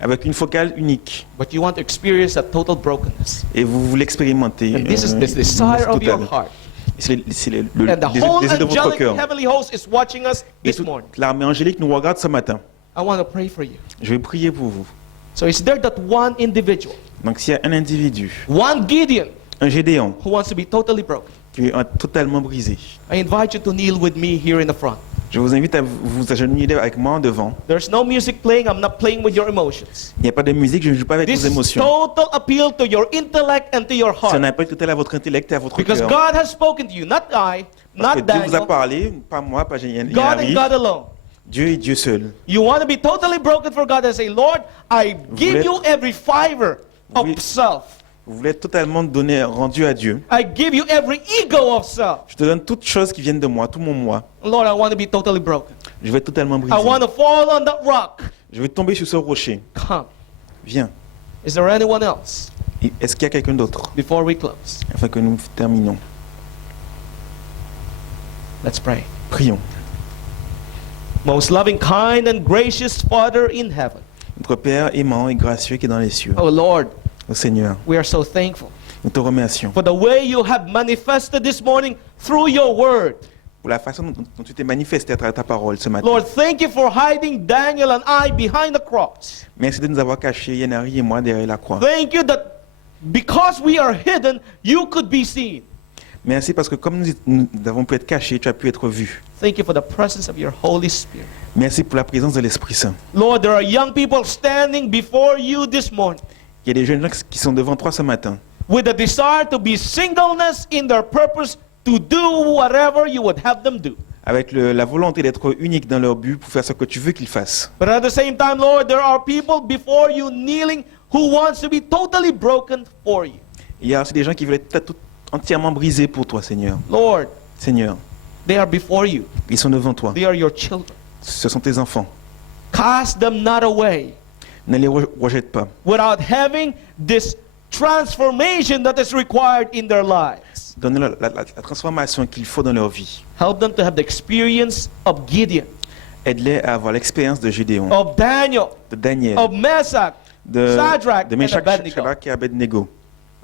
avec une focale unique, but you want to experience that total brokenness. et vous voulez expérimenter And this is the une desire of your totale. heart. C'est le And the whole désir de votre angelic cœur. heavenly host is watching us Et this toute morning. l'armée angélique nous regarde ce matin. I want to pray for you. Je vais prier pour vous. So is there that one individual, Donc s'il y a un individu, one Gideon, un Gédéon, who wants to be totally broken? qui est totalement brisé, I invite you to kneel with me here in the front. je vous invite à vous agenouiller avec moi en devant. There's no music playing. I'm not playing with your emotions. Il n'y a pas de musique, je ne joue pas avec This vos is émotions. total appeal to your intellect and to your C'est un heart. appel total à votre intellect et à votre Because cœur. God has spoken to you, not I, Parce que not Dieu vous a Daniel. parlé, pas moi, pas Yann. God and God alone. Dieu et Dieu seul. You want to be totally broken for God and say, Lord, I give voulez- you every fiber of Oui. self. Vous voulez être totalement donné, rendu à Dieu. I give you every ego of self. Je te donne toutes choses qui viennent de moi, tout mon moi. Lord, I want to be totally broken. Je vais être totalement brisé. I want to fall on that rock. Je vais tomber sur ce rocher. Come. Viens. Is there anyone else Et est-ce qu'il y a quelqu'un d'autre before we close? afin que nous terminons? Let's pray. Prions. Most loving, kind, and gracious Father in heaven. Notre Père aimant et gracieux qui est dans les cieux. Oh Lord, Au Seigneur, we are so thankful nous te remercions for the way you have manifested this morning through your word. pour la façon dont tu t'es manifesté à travers ta parole ce matin. Lord, thank you for hiding Daniel and I behind the cross. Merci de nous avoir cachés, Yanari et moi, derrière la croix. Thank you that because we are hidden, you could be seen. Merci parce que comme nous avons pu être cachés, tu as pu être vu. Thank you for the presence of your Holy Spirit. Merci pour la présence de l'Esprit Saint. Lord, there are young people standing before you this morning. Il y a des jeunes gens qui sont devant toi ce matin. with a desire to be singleness in their purpose to do whatever you would have them do. avec la volonté d'être unique dans leur but pour faire ce que tu veux qu'ils fassent. But at the same time, Lord, there are people before you kneeling who wants to be totally broken for you. Il y a aussi des gens qui veulent être entièrement brisés pour toi, Seigneur. Lord, Seigneur, they are before you. ils sont devant toi. They are your children. Ce sont tes enfants. Cast them not away Ne les rejette pas. without having this transformation that is required in their lives. Donne-leur la transformation qu'il faut dans leur vie. Help them to have the experience of Gideon, Aide-les à avoir l'expérience de Gédéon, of Daniel, de Daniel, of Meshach, de Shadrach, de and Meshach, Abednego. Shadrach et Abednego,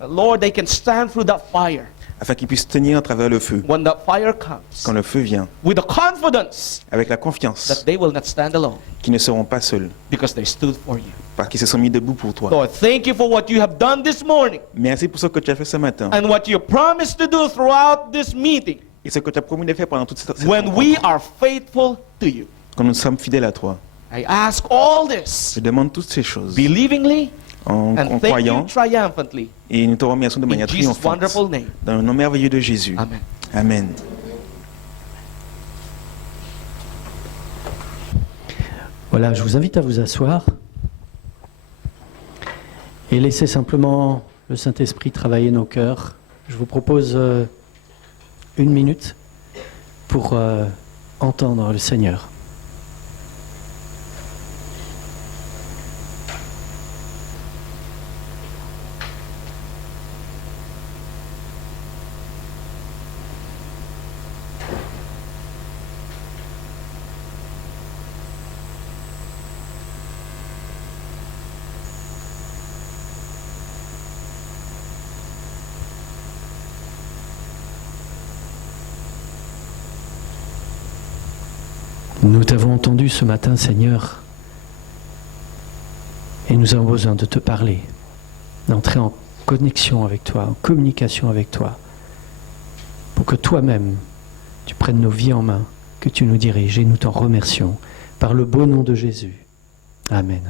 Lord, they can stand through that fire afin qu'ils puissent tenir à travers le feu. when that fire comes Quand le feu vient, with the confidence avec la that confiance they will not stand alone qu'ils ne seront pas seuls, because they stood for you. parce qu'ils se sont mis debout pour toi. Lord, thank you for what you have done this morning Merci pour ce que tu as fait ce matin and what you promised to do throughout this meeting et ce que tu as promis de faire pendant toute cette when rencontre. we are faithful to you. Quand nous sommes fidèles à toi. I ask all this Je demande toutes ces choses believingly en and thank croyant you triumphantly et nous te remercions de in manière Jesus' triomphante. wonderful name. Dans le nom merveilleux de Jésus. Amen. Amen. Voilà, je vous invite à vous asseoir et laisser simplement le Saint-Esprit travailler nos cœurs. Je vous propose 1 minute pour entendre le Seigneur. Nous t'avons entendu ce matin, Seigneur, et nous avons besoin de te parler, d'entrer en connexion avec toi, en communication avec toi, pour que toi-même, tu prennes nos vies en main, que tu nous diriges, et nous t'en remercions, par le beau nom de Jésus. Amen.